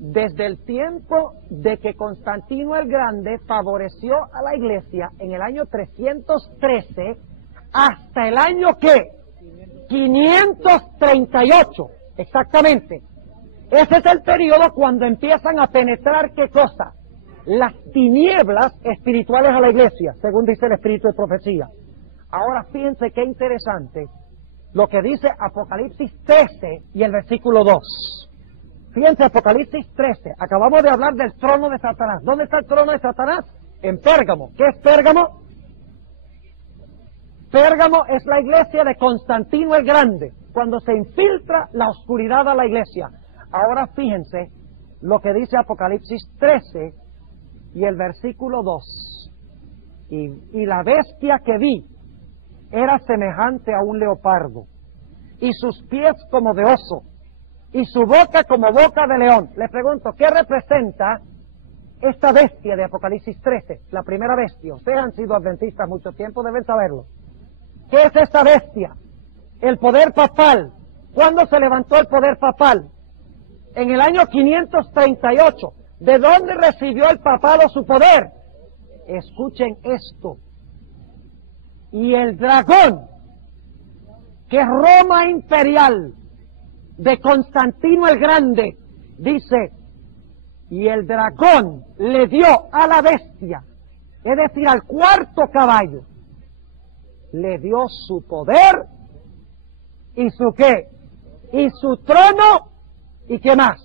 Desde el tiempo de que Constantino el Grande favoreció a la iglesia en el año 313 hasta el año ¿qué? 538, exactamente. Ese es el periodo cuando empiezan a penetrar ¿qué cosa? Las tinieblas espirituales a la iglesia, según dice el espíritu de profecía. Ahora fíjense qué interesante lo que dice Apocalipsis 13 y el versículo 2. Fíjense, Apocalipsis 13, acabamos de hablar del trono de Satanás. ¿Dónde está el trono de Satanás? En Pérgamo. ¿Qué es Pérgamo? Pérgamo es la iglesia de Constantino el Grande, cuando se infiltra la oscuridad a la iglesia. Ahora fíjense lo que dice Apocalipsis 13 y el versículo 2. Y la bestia que vi era semejante a un leopardo, y sus pies como de oso, y su boca como boca de león. Le pregunto, ¿qué representa esta bestia de Apocalipsis 13? La primera bestia. Ustedes han sido adventistas mucho tiempo, deben saberlo. ¿Qué es esta bestia? El poder papal. ¿Cuándo se levantó el poder papal? En el año 538. ¿De dónde recibió el papado su poder? Escuchen esto. Y el dragón, que es Roma imperial, de Constantino el Grande, dice, y el dragón le dio a la bestia, es decir, al cuarto caballo, le dio su poder y su qué, y su trono, y qué más,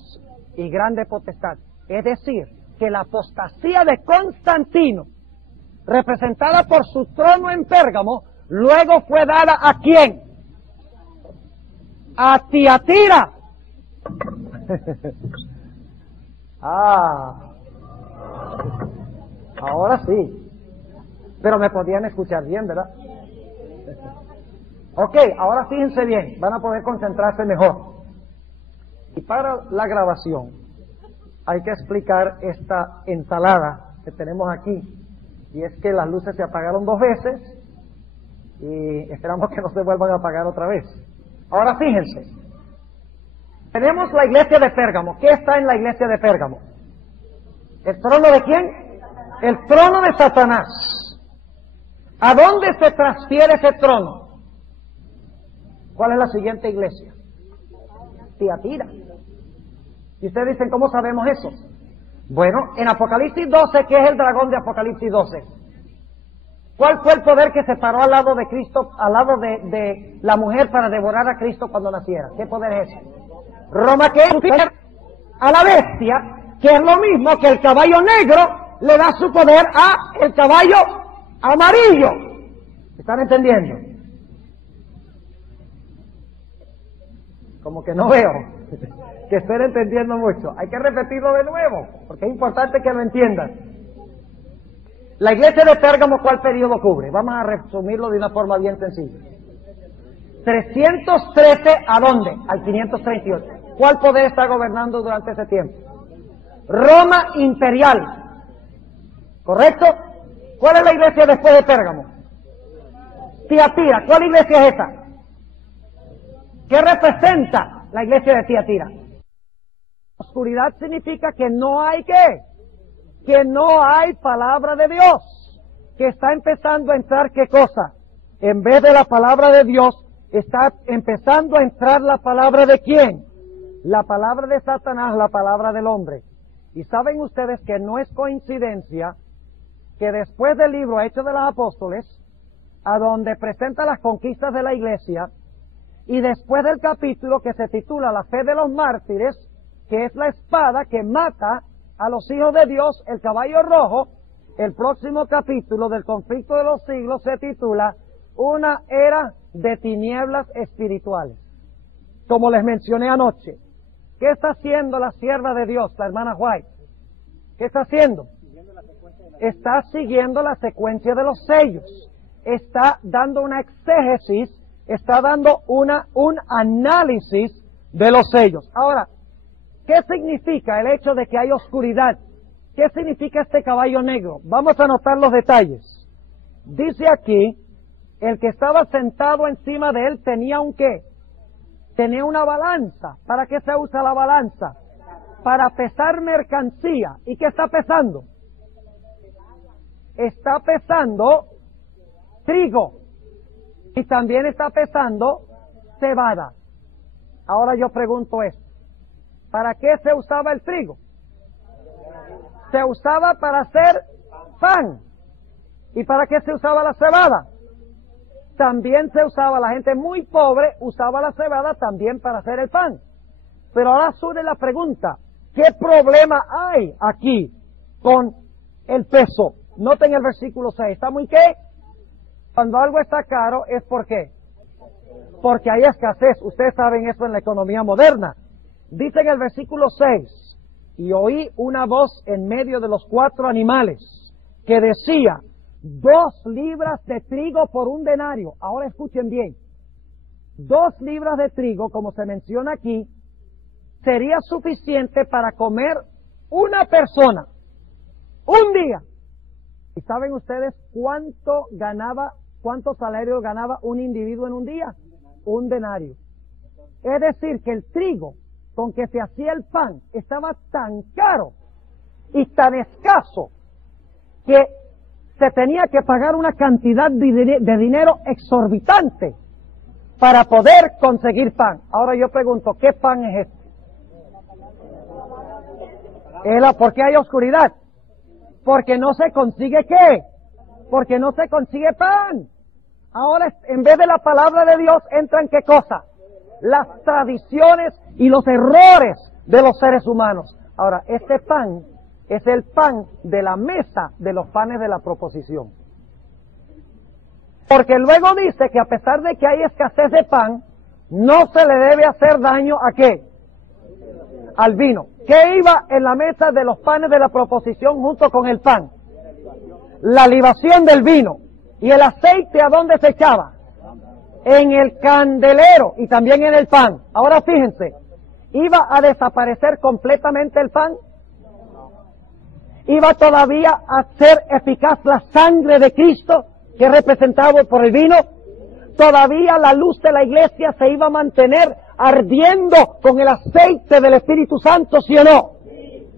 y grande potestad. Es decir, que la apostasía de Constantino, representada por su trono en Pérgamo, luego fue dada ¿a quién? A Tiatira. Ahora sí. Pero me podían escuchar bien, ¿verdad? Ok, ahora fíjense bien, van a poder concentrarse mejor. Y para la grabación hay que explicar esta ensalada que tenemos aquí. Y es que las luces se apagaron 2 veces y esperamos que no se vuelvan a apagar otra vez. Ahora fíjense, tenemos la iglesia de Pérgamo. ¿Qué está en la iglesia de Pérgamo? ¿El trono de quién? El trono de Satanás. ¿A dónde se transfiere ese trono? ¿Cuál es la siguiente iglesia? Tiatira. Y ustedes dicen, ¿cómo sabemos eso? Bueno, en Apocalipsis 12, ¿qué es el dragón de Apocalipsis 12? ¿Cuál fue el poder que se paró al lado de Cristo, al lado de la mujer para devorar a Cristo cuando naciera? ¿Qué poder es ese? Roma, que a la bestia, que es lo mismo que el caballo negro le da su poder a el caballo amarillo. ¿Están entendiendo? Como que no veo que estén entendiendo mucho. Hay que repetirlo de nuevo, porque es importante que lo entiendan. La iglesia de Pérgamo, ¿cuál periodo cubre? Vamos a resumirlo de una forma bien sencilla. 313, ¿a dónde? Al 538. ¿Cuál poder está gobernando durante ese tiempo? Roma imperial. ¿Correcto? ¿Cuál es la iglesia después de Pérgamo? Tiatira. ¿Cuál iglesia es esa? ¿Qué representa la iglesia de Tiatira? Oscuridad significa que no hay ¿qué? Que no hay palabra de Dios. Que está empezando a entrar ¿qué cosa? En vez de la palabra de Dios, está empezando a entrar la palabra de ¿quién? La palabra de Satanás, la palabra del hombre. Y saben ustedes que no es coincidencia que después del libro Hechos de los Apóstoles, a donde presenta las conquistas de la iglesia, y después del capítulo que se titula La fe de los mártires, que es la espada que mata a los hijos de Dios, el caballo rojo, el próximo capítulo del conflicto de los siglos se titula Una era de tinieblas espirituales. Como les mencioné anoche, ¿qué está haciendo la sierva de Dios, la hermana White? ¿Qué está haciendo? Está siguiendo la secuencia de los sellos. Está dando una exégesis, está dando un análisis de los sellos. Ahora, ¿qué significa el hecho de que hay oscuridad? ¿Qué significa este caballo negro? Vamos a anotar los detalles. Dice aquí, el que estaba sentado encima de él tenía un ¿qué? Tenía una balanza. ¿Para qué se usa la balanza? Para pesar mercancía. ¿Y qué está pesando? Está pesando trigo. Y también está pesando cebada. Ahora yo pregunto esto. ¿Para qué se usaba el trigo? Se usaba para hacer pan. ¿Y para qué se usaba la cebada? También se usaba, la gente muy pobre usaba la cebada también para hacer el pan. Pero ahora surge la pregunta, ¿qué problema hay aquí con el peso? Noten el versículo 6, ¿está muy qué? Cuando algo está caro es ¿por qué? Porque hay escasez, ustedes saben eso en la economía moderna. Dice en el versículo 6, y oí una voz en medio de los 4 animales que decía, 2 libras de trigo por un denario. Ahora escuchen bien. 2 libras de trigo, como se menciona aquí, sería suficiente para comer una persona. Un día. ¿Y saben ustedes cuánto salario ganaba un individuo en un día? Un denario. Es decir, que el trigo con que se hacía el pan estaba tan caro y tan escaso que se tenía que pagar una cantidad de dinero exorbitante para poder conseguir pan. Ahora yo pregunto, ¿qué pan es este? ¿Por qué hay oscuridad? Porque no se consigue ¿qué? Porque no se consigue pan. Ahora, en vez de la palabra de Dios, entran ¿qué cosa? Las tradiciones y los errores de los seres humanos. Ahora, este pan es el pan de la mesa de los panes de la proposición. Porque luego dice que a pesar de que hay escasez de pan, no se le debe hacer daño ¿a qué? Al vino. ¿Qué iba en la mesa de los panes de la proposición junto con el pan? La libación del vino. ¿Y el aceite a dónde se echaba? En el candelero y también en el pan. Ahora fíjense, ¿iba a desaparecer completamente el pan? ¿Iba todavía a ser eficaz la sangre de Cristo que es representado por el vino? ¿Todavía la luz de la iglesia se iba a mantener ardiendo con el aceite del Espíritu Santo, sí o no?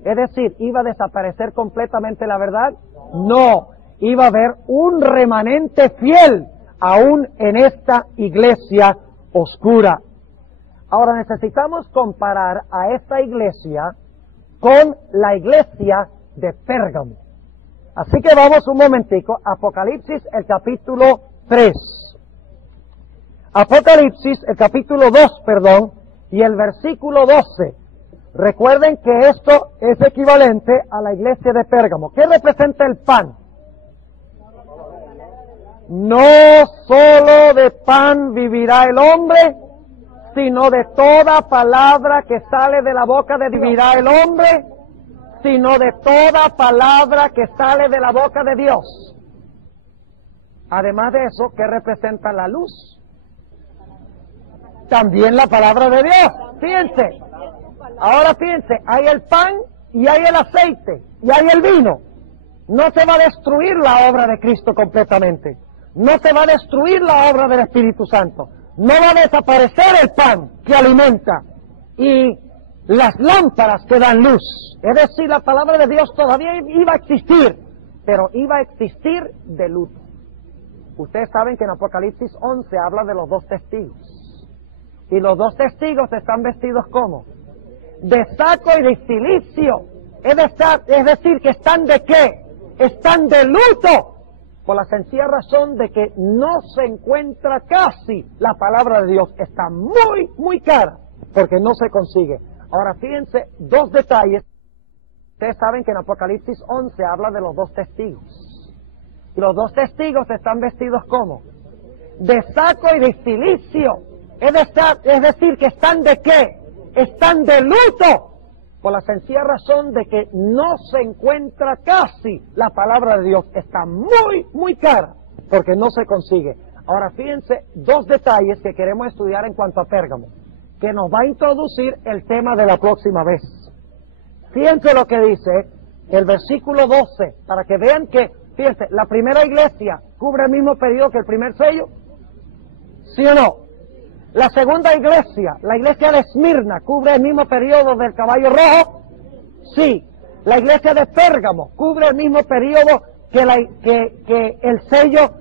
Es decir, ¿iba a desaparecer completamente la verdad? No, iba a haber un remanente fiel aún en esta iglesia oscura. Ahora necesitamos comparar a esta iglesia con la iglesia de Pérgamo. Así que vamos un momentico, Apocalipsis, el capítulo 3. Apocalipsis, el capítulo 2, y el versículo 12. Recuerden que esto es equivalente a la iglesia de Pérgamo. ¿Qué representa el pan? No solo de pan vivirá el hombre, sino de toda palabra que sale de la boca de Dios. Vivirá el hombre, sino de toda palabra que sale de la boca de Dios. Además de eso, ¿qué representa la luz? También la palabra de Dios. Fíjense. Ahora fíjense, hay el pan y hay el aceite y hay el vino. No se va a destruir la obra de Cristo completamente. No se va a destruir la obra del Espíritu Santo. No va a desaparecer el pan que alimenta y las lámparas que dan luz. Es decir, la palabra de Dios todavía iba a existir, pero iba a existir de luto. Ustedes saben que en Apocalipsis 11 habla de los dos testigos. Y los dos testigos están vestidos ¿cómo? De saco y de cilicio. Es decir, que están ¿de qué? Están de luto. Por la sencilla razón de que no se encuentra casi la palabra de Dios. Está muy, muy cara, porque no se consigue. Ahora fíjense, dos detalles. Ustedes saben que en Apocalipsis 11 habla de los dos testigos. Y los dos testigos están vestidos ¿cómo? De saco y de cilicio. Es decir, que están ¿de qué? Están de luto. Por la sencilla razón de que no se encuentra casi la palabra de Dios. Está muy, muy cara, porque no se consigue. Ahora fíjense, dos detalles que queremos estudiar en cuanto a Pérgamo, que nos va a introducir el tema de la próxima vez. Fíjense lo que dice el versículo 12, para que vean que, fíjense, la primera iglesia cubre el mismo periodo que el primer sello, ¿sí o no? La segunda iglesia, la iglesia de Esmirna, cubre el mismo periodo del caballo rojo, sí. La iglesia de Pérgamo cubre el mismo periodo que el sello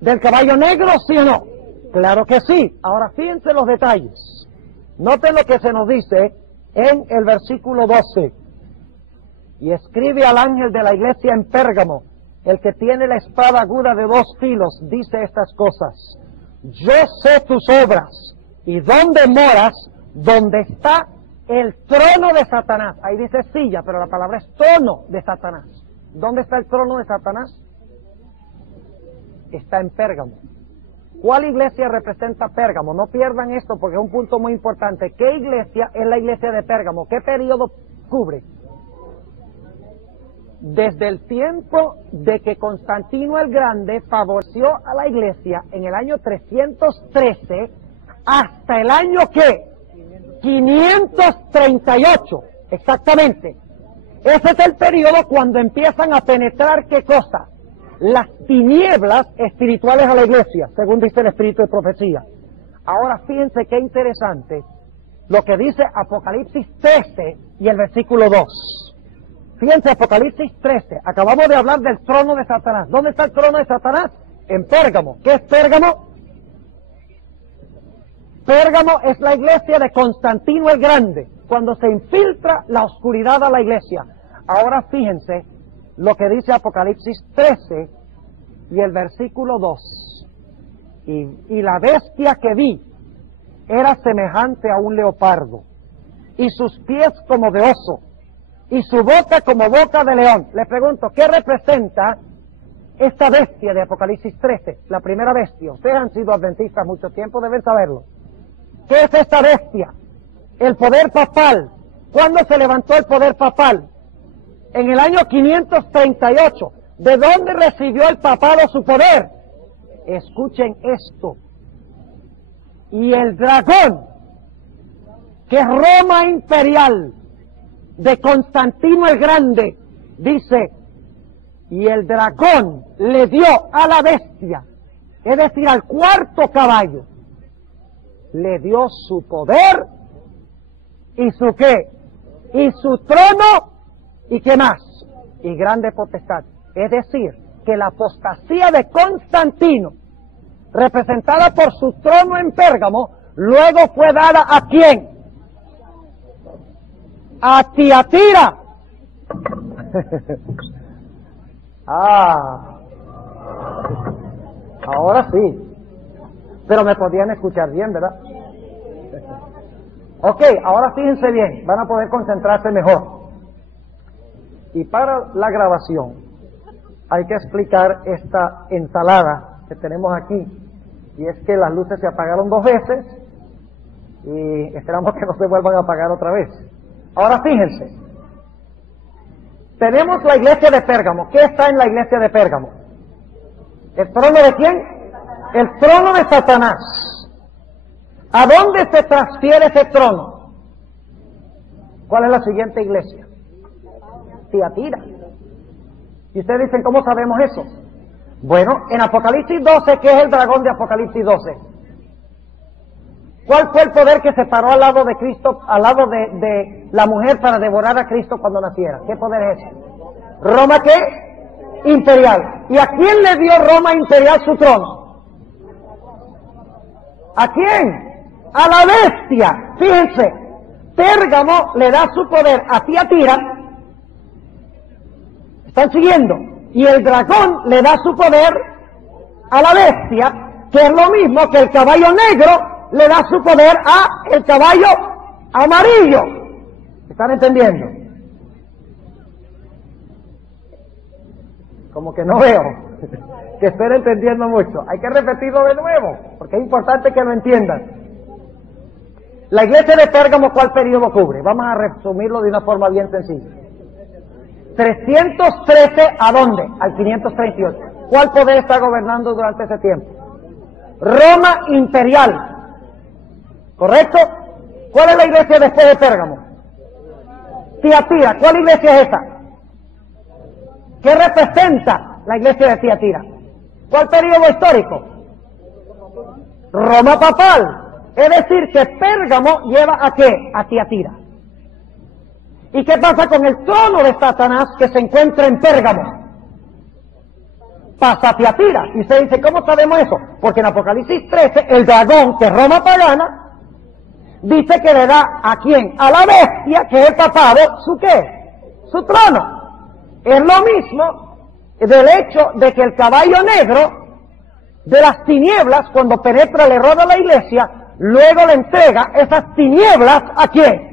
del caballo negro, ¿sí o no? Claro que sí. Ahora fíjense los detalles. Noten lo que se nos dice en el versículo 12. Y escribe al ángel de la iglesia en Pérgamo, el que tiene la espada aguda de 2 filos, dice estas cosas. Yo sé tus obras y dónde moras, donde está el trono de Satanás. Ahí dice silla, pero la palabra es trono de Satanás. ¿Dónde está el trono de Satanás? Está en Pérgamo. ¿Cuál iglesia representa Pérgamo? No pierdan esto porque es un punto muy importante. ¿Qué iglesia es la iglesia de Pérgamo? ¿Qué periodo cubre? Desde el tiempo de que Constantino el Grande favoreció a la iglesia en el año 313 hasta el año ¿qué? 538, exactamente. Ese es el periodo cuando empiezan a penetrar ¿qué cosa? Las tinieblas espirituales a la iglesia, según dice el espíritu de profecía. Ahora fíjense qué interesante lo que dice Apocalipsis 13 y el versículo 2. Fíjense, Apocalipsis 13, acabamos de hablar del trono de Satanás. ¿Dónde está el trono de Satanás? En Pérgamo. ¿Qué es Pérgamo? Pérgamo es la iglesia de Constantino el Grande, cuando se infiltra la oscuridad a la iglesia. Ahora fíjense lo que dice Apocalipsis 13 y el versículo 2. Y la bestia que vi era semejante a un leopardo, y sus pies como de oso, y su boca como boca de león. Le pregunto, ¿qué representa esta bestia de Apocalipsis 13? La primera bestia. Ustedes han sido adventistas mucho tiempo, deben saberlo. ¿Qué es esta bestia? El poder papal. ¿Cuándo se levantó el poder papal? En el año 538. ¿De dónde recibió el papado su poder? Escuchen esto. Y el dragón, que es Roma imperial, de Constantino el Grande, dice, y el dragón le dio a la bestia, es decir, al cuarto caballo, le dio su poder y su qué, y su trono, y qué más, y grande potestad. Es decir, que la apostasía de Constantino, representada por su trono en Pérgamo, luego fue dada ¿a quién? A Tiatira. Ahora sí. Pero me podían escuchar bien, ¿verdad? Ok, ahora fíjense bien, van a poder concentrarse mejor. Y para la grabación hay que explicar esta ensalada que tenemos aquí. Y es que las luces se apagaron 2 veces y esperamos que no se vuelvan a apagar otra vez. Ahora fíjense, tenemos la iglesia de Pérgamo. ¿Qué está en la iglesia de Pérgamo? ¿El trono de quién? El trono de Satanás. ¿A dónde se transfiere ese trono? ¿Cuál es la siguiente iglesia? Tiatira. Y ustedes dicen, ¿cómo sabemos eso? Bueno, en Apocalipsis 12, ¿qué es el dragón de Apocalipsis 12? ¿Cuál fue el poder que se paró al lado de Cristo, al lado de la mujer para devorar a Cristo cuando naciera? ¿Qué poder es ese? ¿Roma qué? Imperial. ¿Y a quién le dio Roma imperial su trono? ¿A quién? A la bestia. Fíjense, Pérgamo le da su poder a Tiatira. ¿Están siguiendo? Y el dragón le da su poder a la bestia, que es lo mismo que el caballo negro le da su poder a el caballo amarillo. ¿Están entendiendo? Como que no veo. Que estén entendiendo mucho. Hay que repetirlo de nuevo, porque es importante que lo entiendan. La iglesia de Pérgamo, ¿cuál periodo cubre? Vamos a resumirlo de una forma bien sencilla. 313, ¿a dónde? Al 538. ¿Cuál poder está gobernando durante ese tiempo? Roma imperial. ¿Correcto? ¿Cuál es la iglesia después de Pérgamo? Tiatira. ¿Cuál iglesia es esa? ¿Qué representa la iglesia de Tiatira? ¿Cuál periodo histórico? Roma papal. Es decir, que Pérgamo lleva ¿a qué? A Tiatira. ¿Y qué pasa con el trono de Satanás que se encuentra en Pérgamo? Pasa a Tiatira. Y usted dice, ¿cómo sabemos eso? Porque en Apocalipsis 13, el dragón, que es Roma pagana, dice que le da ¿a quién? A la bestia, que es el papado, ¿su qué? Su trono. Es lo mismo del hecho de que el caballo negro de las tinieblas, cuando penetra el error de la iglesia, luego le entrega esas tinieblas ¿a quién?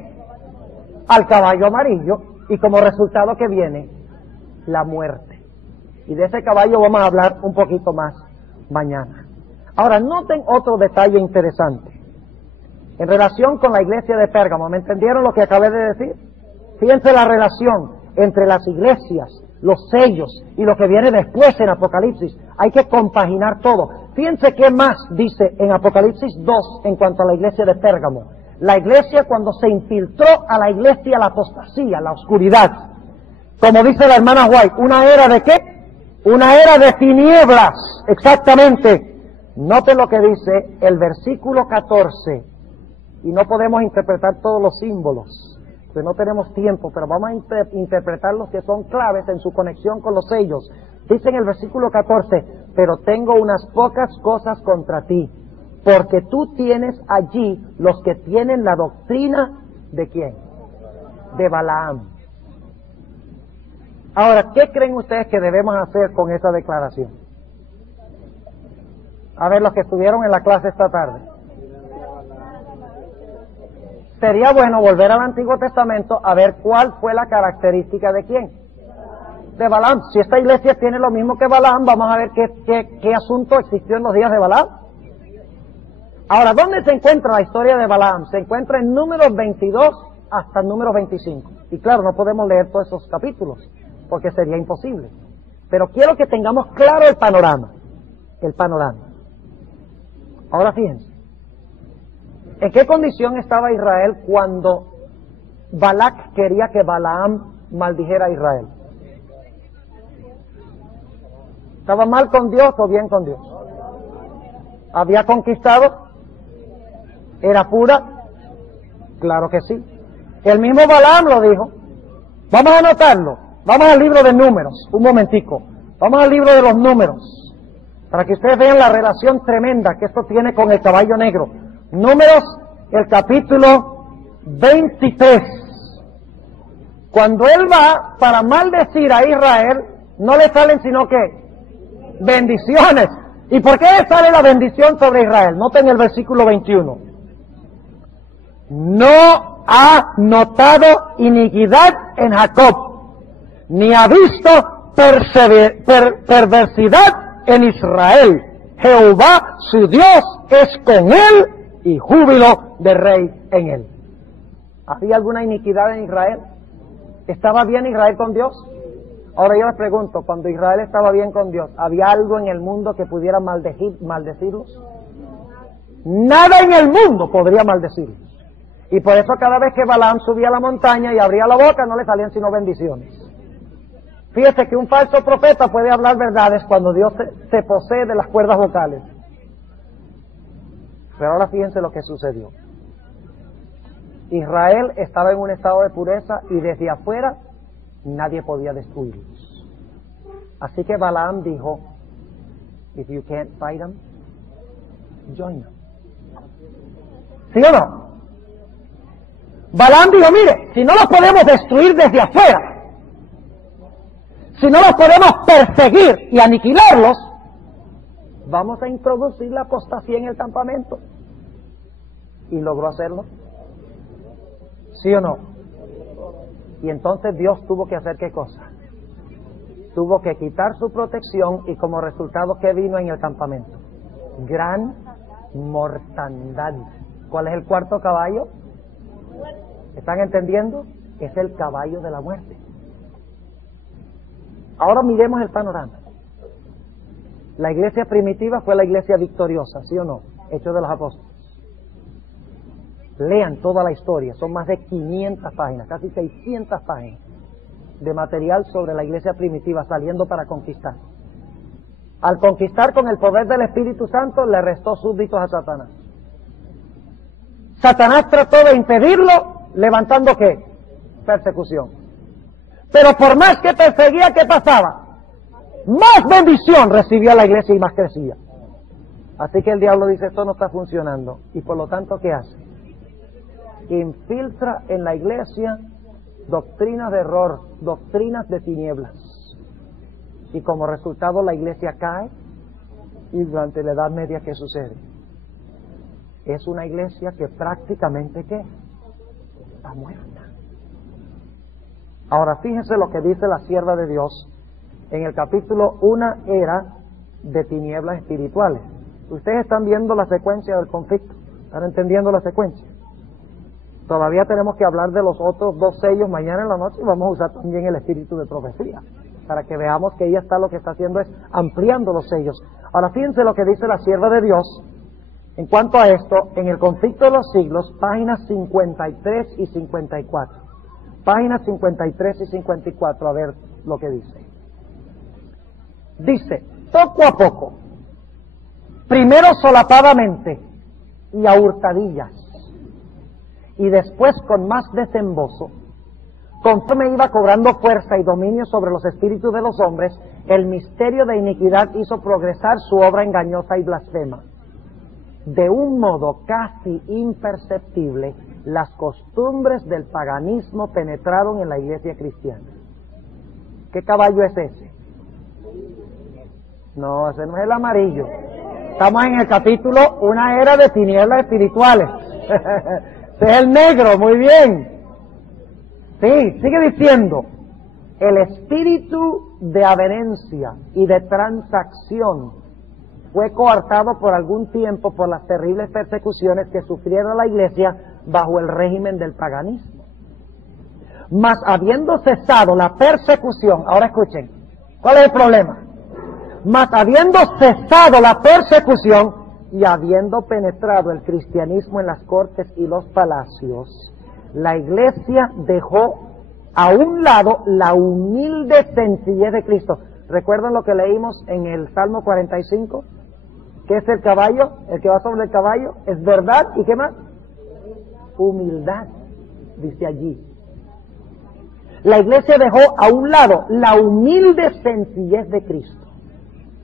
Al caballo amarillo, y como resultado que viene la muerte. Y de ese caballo vamos a hablar un poquito más mañana. Ahora, noten otro detalle interesante en relación con la iglesia de Pérgamo. ¿Me entendieron lo que acabé de decir? Fíjense la relación entre las iglesias, los sellos y lo que viene después en Apocalipsis. Hay que compaginar todo. Fíjense qué más dice en Apocalipsis 2 en cuanto a la iglesia de Pérgamo. La iglesia cuando se infiltró a la iglesia la apostasía, la oscuridad. Como dice la hermana White, ¿una era de qué? Una era de tinieblas, exactamente. Noten lo que dice el versículo 14. Y no podemos interpretar todos los símbolos, porque no tenemos tiempo, pero vamos a interpretar los que son claves en su conexión con los sellos. Dice en el versículo 14, pero tengo unas pocas cosas contra ti, porque tú tienes allí los que tienen la doctrina ¿de quién? De Balaam. Ahora, ¿qué creen ustedes que debemos hacer con esa declaración? A ver, los que estuvieron en la clase esta tarde. Sería bueno volver al Antiguo Testamento a ver cuál fue la característica de quién. De Balaam. Si esta iglesia tiene lo mismo que Balaam, vamos a ver qué asunto existió en los días de Balaam. Ahora, ¿dónde se encuentra la historia de Balaam? Se encuentra en Números 22 hasta el número 25. Y claro, no podemos leer todos esos capítulos, porque sería imposible. Pero quiero que tengamos claro el panorama. El panorama. Ahora fíjense. ¿En qué condición estaba Israel cuando Balac quería que Balaam maldijera a Israel? ¿Estaba mal con Dios o bien con Dios? ¿Había conquistado? ¿Era pura? Claro que sí. El mismo Balaam lo dijo. Vamos a anotarlo. Vamos al libro de Números, un momentico. Vamos al libro de los Números, para que ustedes vean la relación tremenda que esto tiene con el caballo negro. Números, el capítulo 23. Cuando él va para maldecir a Israel, no le salen sino que bendiciones. ¿Y por qué le sale la bendición sobre Israel? Noten el versículo 21. No ha notado iniquidad en Jacob, ni ha visto perversidad en Israel. Jehová su Dios es con él, y júbilo de rey en él. ¿Había alguna iniquidad en Israel? ¿Estaba bien Israel con Dios? Ahora yo les pregunto, cuando Israel estaba bien con Dios, ¿había algo en el mundo que pudiera maldecirlos? Nada en el mundo podría maldecirlos. Y por eso cada vez que Balaam subía a la montaña y abría la boca, no le salían sino bendiciones. Fíjese que un falso profeta puede hablar verdades cuando Dios se posee de las cuerdas vocales. Pero ahora fíjense lo que sucedió. Israel estaba en un estado de pureza y desde afuera nadie podía destruirlos. Así que Balaam dijo, if you can't fight them, join them. ¿Sí o no? Balaam dijo, mire, si no los podemos destruir desde afuera, si no los podemos perseguir y aniquilarlos, vamos a introducir la apostasía en el campamento. Y logró hacerlo. ¿Sí o no? Y entonces Dios tuvo que hacer ¿qué cosa? Tuvo que quitar su protección y como resultado, ¿qué vino en el campamento? Gran mortandad. ¿Cuál es el cuarto caballo? ¿Están entendiendo? Es el caballo de la muerte. Ahora miremos el panorama. La iglesia primitiva fue la iglesia victoriosa, ¿sí o no? Hechos de los Apóstoles. Lean toda la historia, son más de 500 páginas, casi 600 páginas de material sobre la iglesia primitiva saliendo para conquistar. Al conquistar con el poder del Espíritu Santo, le restó súbditos a Satanás. Satanás trató de impedirlo, levantando ¿qué? Persecución. Pero por más que perseguía, ¿qué pasaba? Más bendición recibía la iglesia y más crecía. Así que el diablo dice, esto no está funcionando. Y por lo tanto, ¿qué hace? Infiltra en la iglesia doctrinas de error, doctrinas de tinieblas. Y como resultado la iglesia cae. Y durante la Edad Media, ¿qué sucede? Es una iglesia que prácticamente, ¿qué? Está muerta. Ahora fíjense lo que dice la sierva de Dios en el capítulo Una era de tinieblas espirituales. Ustedes están viendo la secuencia del conflicto, están entendiendo la secuencia. Todavía tenemos que hablar de los otros dos sellos mañana en la noche y vamos a usar también el espíritu de profecía para que veamos que ella está lo que está haciendo es ampliando los sellos. Ahora fíjense lo que dice la sierva de Dios en cuanto a esto en el conflicto de los siglos, páginas 53 y 54. Páginas 53 y 54, a ver lo que dice. Dice, poco a poco, primero solapadamente y a hurtadillas, y después con más desembozo, conforme iba cobrando fuerza y dominio sobre los espíritus de los hombres, el misterio de iniquidad hizo progresar su obra engañosa y blasfema. De un modo casi imperceptible, las costumbres del paganismo penetraron en la iglesia cristiana. ¿Qué caballo es ese? No, ese no es el amarillo. Estamos en el capítulo Una era de tinieblas espirituales. Ese es el negro, muy bien. Sí, sigue diciendo. El espíritu de avenencia y de transacción fue coartado por algún tiempo por las terribles persecuciones que sufrieron la iglesia bajo el régimen del paganismo. Mas habiendo cesado la persecución, ahora escuchen, ¿cuál es el problema? Mas habiendo cesado la persecución y habiendo penetrado el cristianismo en las cortes y los palacios, la iglesia dejó a un lado la humilde sencillez de Cristo. ¿Recuerdan lo que leímos en el Salmo 45? ¿Qué es el caballo? El que va sobre el caballo es verdad. ¿Y qué más? Humildad, dice allí. La iglesia dejó a un lado la humilde sencillez de Cristo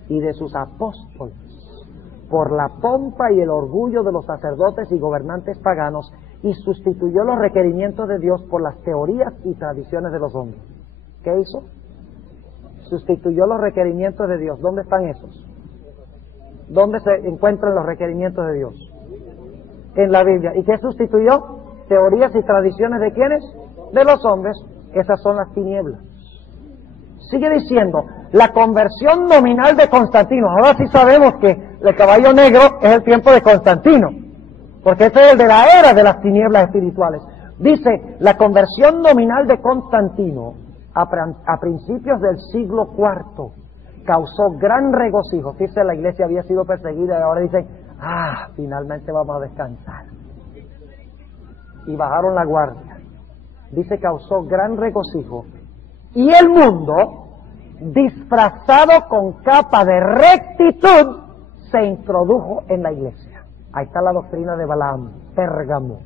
y de sus apóstoles por la pompa y el orgullo de los sacerdotes y gobernantes paganos y sustituyó los requerimientos de Dios por las teorías y tradiciones de los hombres. ¿Qué hizo? Sustituyó los requerimientos de Dios. ¿Dónde están esos? ¿Dónde se encuentran los requerimientos de Dios? En la Biblia. ¿Y qué sustituyó? Teorías y tradiciones ¿de quiénes? De los hombres. Esas son las tinieblas. Sigue diciendo, la conversión nominal de Constantino. Ahora sí sabemos que el caballo negro es el tiempo de Constantino, porque ese es el de la era de las tinieblas espirituales. Dice, la conversión nominal de Constantino a principios del siglo IV causó gran regocijo. Fíjese, la iglesia había sido perseguida y ahora dicen, finalmente vamos a descansar. Y bajaron la guardia. Dice, causó gran regocijo. Y el mundo disfrazado con capa de rectitud, se introdujo en la iglesia. Ahí está la doctrina de Balaam, Pérgamo.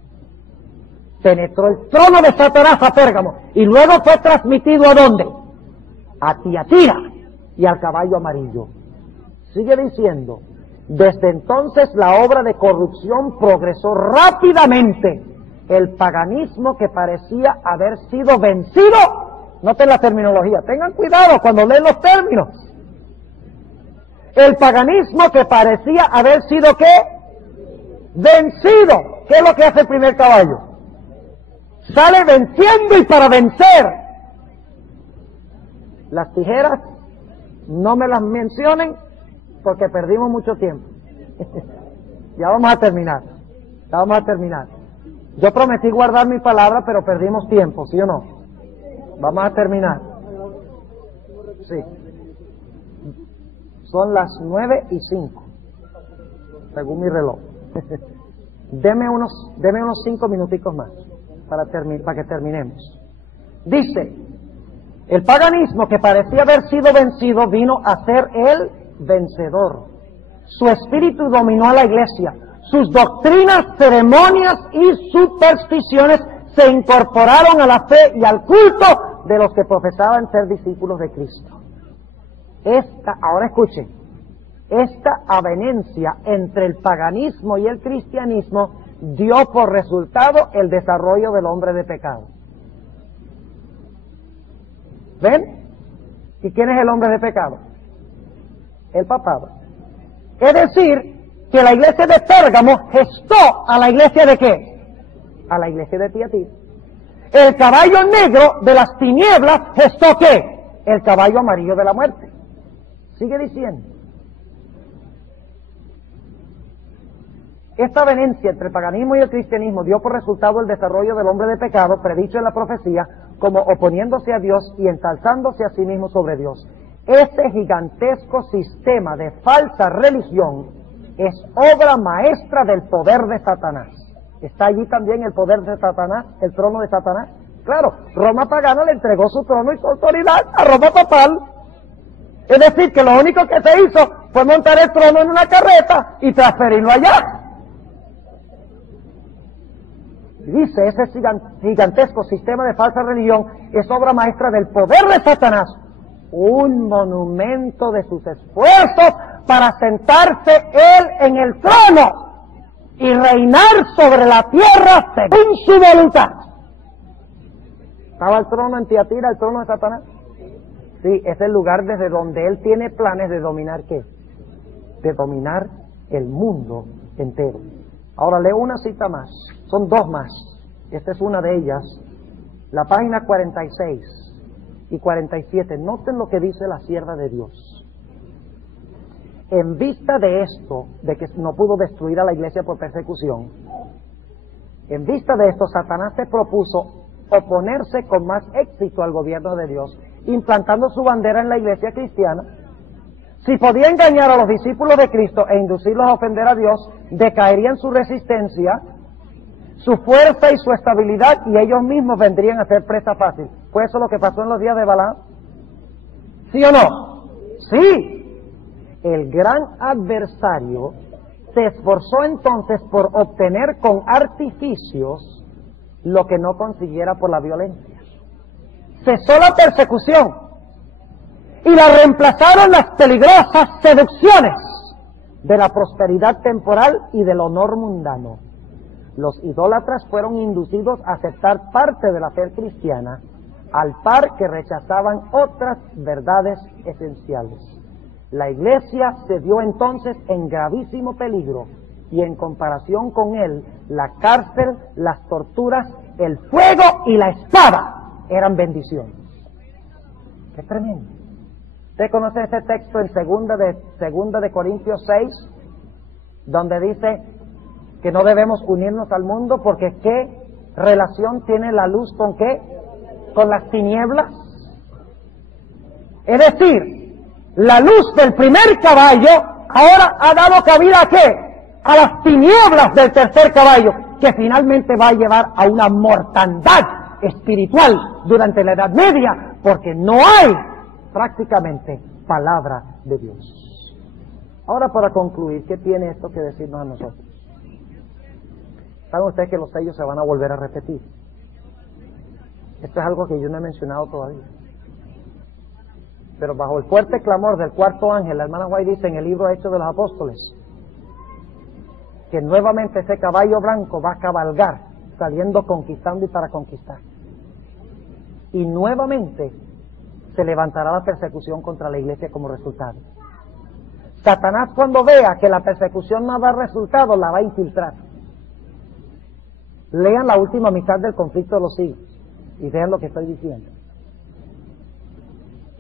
Penetró el trono de Satanás a Pérgamo y luego fue transmitido ¿a dónde? A Tiatira y al caballo amarillo. Sigue diciendo, desde entonces la obra de corrupción progresó rápidamente. El paganismo que parecía haber sido vencido, noten la terminología, tengan cuidado cuando leen los términos. El paganismo que parecía haber sido ¿qué? Vencido. ¿Qué es lo que hace el primer caballo? Sale venciendo y para vencer. Las tijeras no me las mencionen porque perdimos mucho tiempo. Ya vamos a terminar. Yo prometí guardar mi palabra, pero perdimos tiempo, ¿sí o no? Vamos a terminar. Sí. Son las 9:05, según mi reloj. Deme unos 5 minuticos más para que terminemos. Dice, el paganismo que parecía haber sido vencido vino a ser el vencedor. Su espíritu dominó a la iglesia. Sus doctrinas, ceremonias y supersticiones se incorporaron a la fe y al culto de los que profesaban ser discípulos de Cristo. Ahora escuchen, esta avenencia entre el paganismo y el cristianismo dio por resultado el desarrollo del hombre de pecado. ¿Ven? ¿Y quién es el hombre de pecado? El papado. Es decir, que la iglesia de Pérgamo gestó a la iglesia de ¿qué? A la iglesia de Tiatira. El caballo negro de las tinieblas gestó ¿qué? El caballo amarillo de la muerte. Sigue diciendo. Esta avenencia entre el paganismo y el cristianismo dio por resultado el desarrollo del hombre de pecado, predicho en la profecía, como oponiéndose a Dios y ensalzándose a sí mismo sobre Dios. Ese gigantesco sistema de falsa religión es obra maestra del poder de Satanás. ¿Está allí también el poder de Satanás, el trono de Satanás? Claro, Roma pagana le entregó su trono y su autoridad a Roma papal. Es decir, que lo único que se hizo fue montar el trono en una carreta y transferirlo allá. Dice, ese gigantesco sistema de falsa religión es obra maestra del poder de Satanás, un monumento de sus esfuerzos para sentarse él en el trono y reinar sobre la tierra según su voluntad. ¿Estaba el trono en Tiatira, el trono de Satanás? Sí, es el lugar desde donde él tiene planes de dominar ¿qué? De dominar el mundo entero. Ahora leo una cita más, son 2 más. Esta es una de ellas, la página 46 y 47. Noten lo que dice la sierva de Dios. En vista de esto, de que no pudo destruir a la iglesia por persecución, en vista de esto, Satanás se propuso oponerse con más éxito al gobierno de Dios, implantando su bandera en la iglesia cristiana. Si podía engañar a los discípulos de Cristo e inducirlos a ofender a Dios, decaerían su resistencia, su fuerza y su estabilidad, y ellos mismos vendrían a ser presa fácil. ¿Fue eso lo que pasó en los días de Balaam? ¿Sí o no? Sí. El gran adversario se esforzó entonces por obtener con artificios lo que no consiguiera por la violencia. Cesó la persecución y la reemplazaron las peligrosas seducciones de la prosperidad temporal y del honor mundano. Los idólatras fueron inducidos a aceptar parte de la fe cristiana, al par que rechazaban otras verdades esenciales. La iglesia se vio entonces en gravísimo peligro, y en comparación con él, la cárcel, las torturas, el fuego y la espada eran bendiciones. ¡Qué tremendo! ¿Usted conoce ese texto en segunda de Corintios 6, donde dice que no debemos unirnos al mundo porque ¿qué relación tiene la luz con qué? Con las tinieblas. Es decir, la luz del primer caballo ahora ha dado cabida ¿a qué? A las tinieblas del tercer caballo, que finalmente va a llevar a una mortandad espiritual durante la Edad Media, porque no hay prácticamente palabra de Dios. Ahora, para concluir, ¿qué tiene esto que decirnos a nosotros? ¿Saben ustedes que los sellos se van a volver a repetir? Esto es algo que yo no he mencionado todavía. Pero bajo el fuerte clamor del cuarto ángel, la hermana White dice en el libro Hechos de los Apóstoles, que nuevamente ese caballo blanco va a cabalgar, saliendo conquistando y para conquistar. Y nuevamente se levantará la persecución contra la iglesia como resultado. Satanás, cuando vea que la persecución no da resultado, la va a infiltrar. Lean la última mitad del conflicto de los siglos y vean lo que estoy diciendo.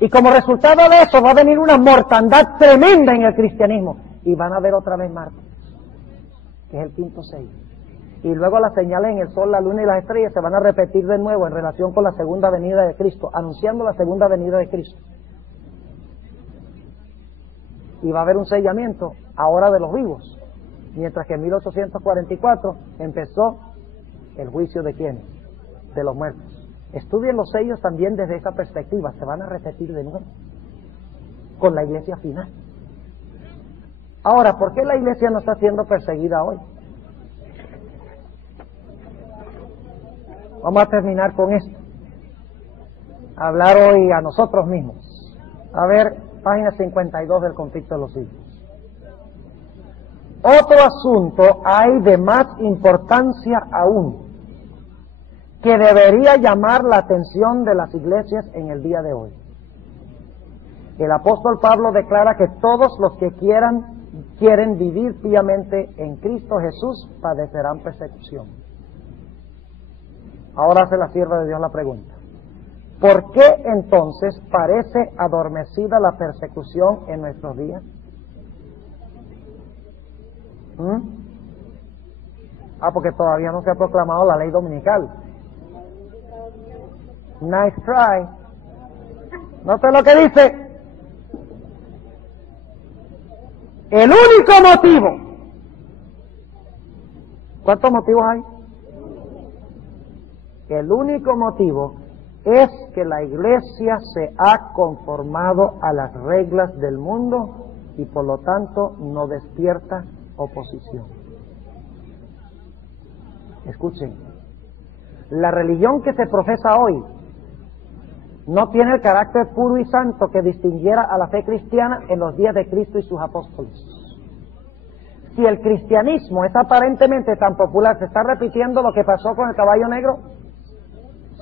Y como resultado de eso va a venir una mortandad tremenda en el cristianismo y van a ver otra vez Marte, que es el quinto sello. Y luego las señales en el sol, la luna y las estrellas se van a repetir de nuevo en relación con la segunda venida de Cristo, anunciando la segunda venida de Cristo. Y va a haber un sellamiento ahora de los vivos, mientras que en 1844 empezó el juicio de ¿quiénes? De los muertos. Estudien los sellos también desde esa perspectiva, se van a repetir de nuevo con la iglesia final. Ahora, ¿por qué la iglesia no está siendo perseguida hoy? Vamos a terminar con esto. Hablar hoy a nosotros mismos. A ver, página 52 del conflicto de los siglos. Otro asunto hay de más importancia aún, que debería llamar la atención de las iglesias en el día de hoy. El apóstol Pablo declara que todos los que quieren vivir piamente en Cristo Jesús padecerán persecución. Ahora hace la sierva de Dios la pregunta: ¿por qué entonces parece adormecida la persecución en nuestros días? Porque todavía no se ha proclamado la ley dominical. Nice try. Note lo que dice. El único motivo. ¿Cuántos motivos hay? El único motivo es que la iglesia se ha conformado a las reglas del mundo y por lo tanto no despierta oposición. Escuchen, la religión que se profesa hoy no tiene el carácter puro y santo que distinguiera a la fe cristiana en los días de Cristo y sus apóstoles. Si el cristianismo es aparentemente tan popular, ¿se está repitiendo lo que pasó con el caballo negro?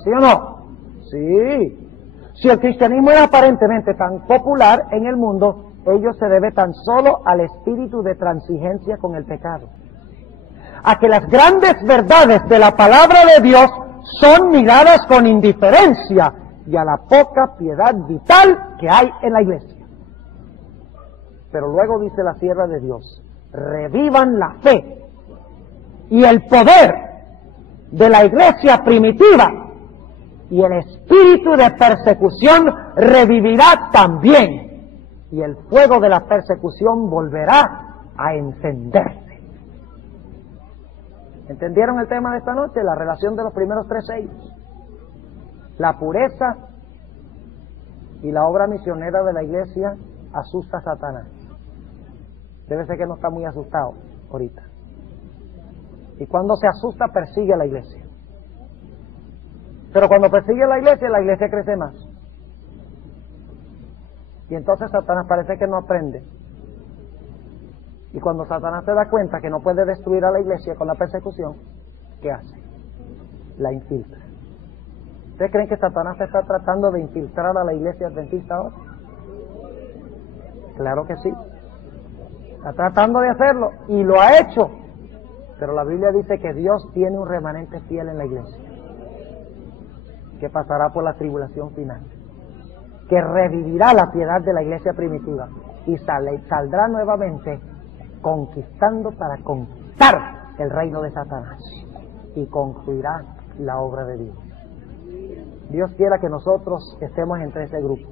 ¿Sí o no? Sí. Si el cristianismo es aparentemente tan popular en el mundo, ello se debe tan solo al espíritu de transigencia con el pecado, a que las grandes verdades de la palabra de Dios son miradas con indiferencia y a la poca piedad vital que hay en la iglesia. Pero luego dice la sierva de Dios: revivan la fe y el poder de la iglesia primitiva, y el espíritu de persecución revivirá también, y el fuego de la persecución volverá a encenderse. ¿Entendieron el tema de esta noche? La relación de los primeros tres sellos. La pureza y la obra misionera de la iglesia asusta a Satanás. Debe ser que no está muy asustado ahorita. Y cuando se asusta, persigue a la iglesia. Pero cuando persigue a la iglesia crece más. Y entonces Satanás parece que no aprende. Y cuando Satanás se da cuenta que no puede destruir a la iglesia con la persecución, ¿qué hace? La infiltra. ¿Ustedes creen que Satanás está tratando de infiltrar a la iglesia adventista ahora? Claro que sí. Está tratando de hacerlo y lo ha hecho. Pero la Biblia dice que Dios tiene un remanente fiel en la iglesia, que pasará por la tribulación final, que revivirá la piedad de la iglesia primitiva y saldrá nuevamente conquistando para conquistar el reino de Satanás y concluirá la obra de Dios. Dios quiera que nosotros estemos entre ese grupo.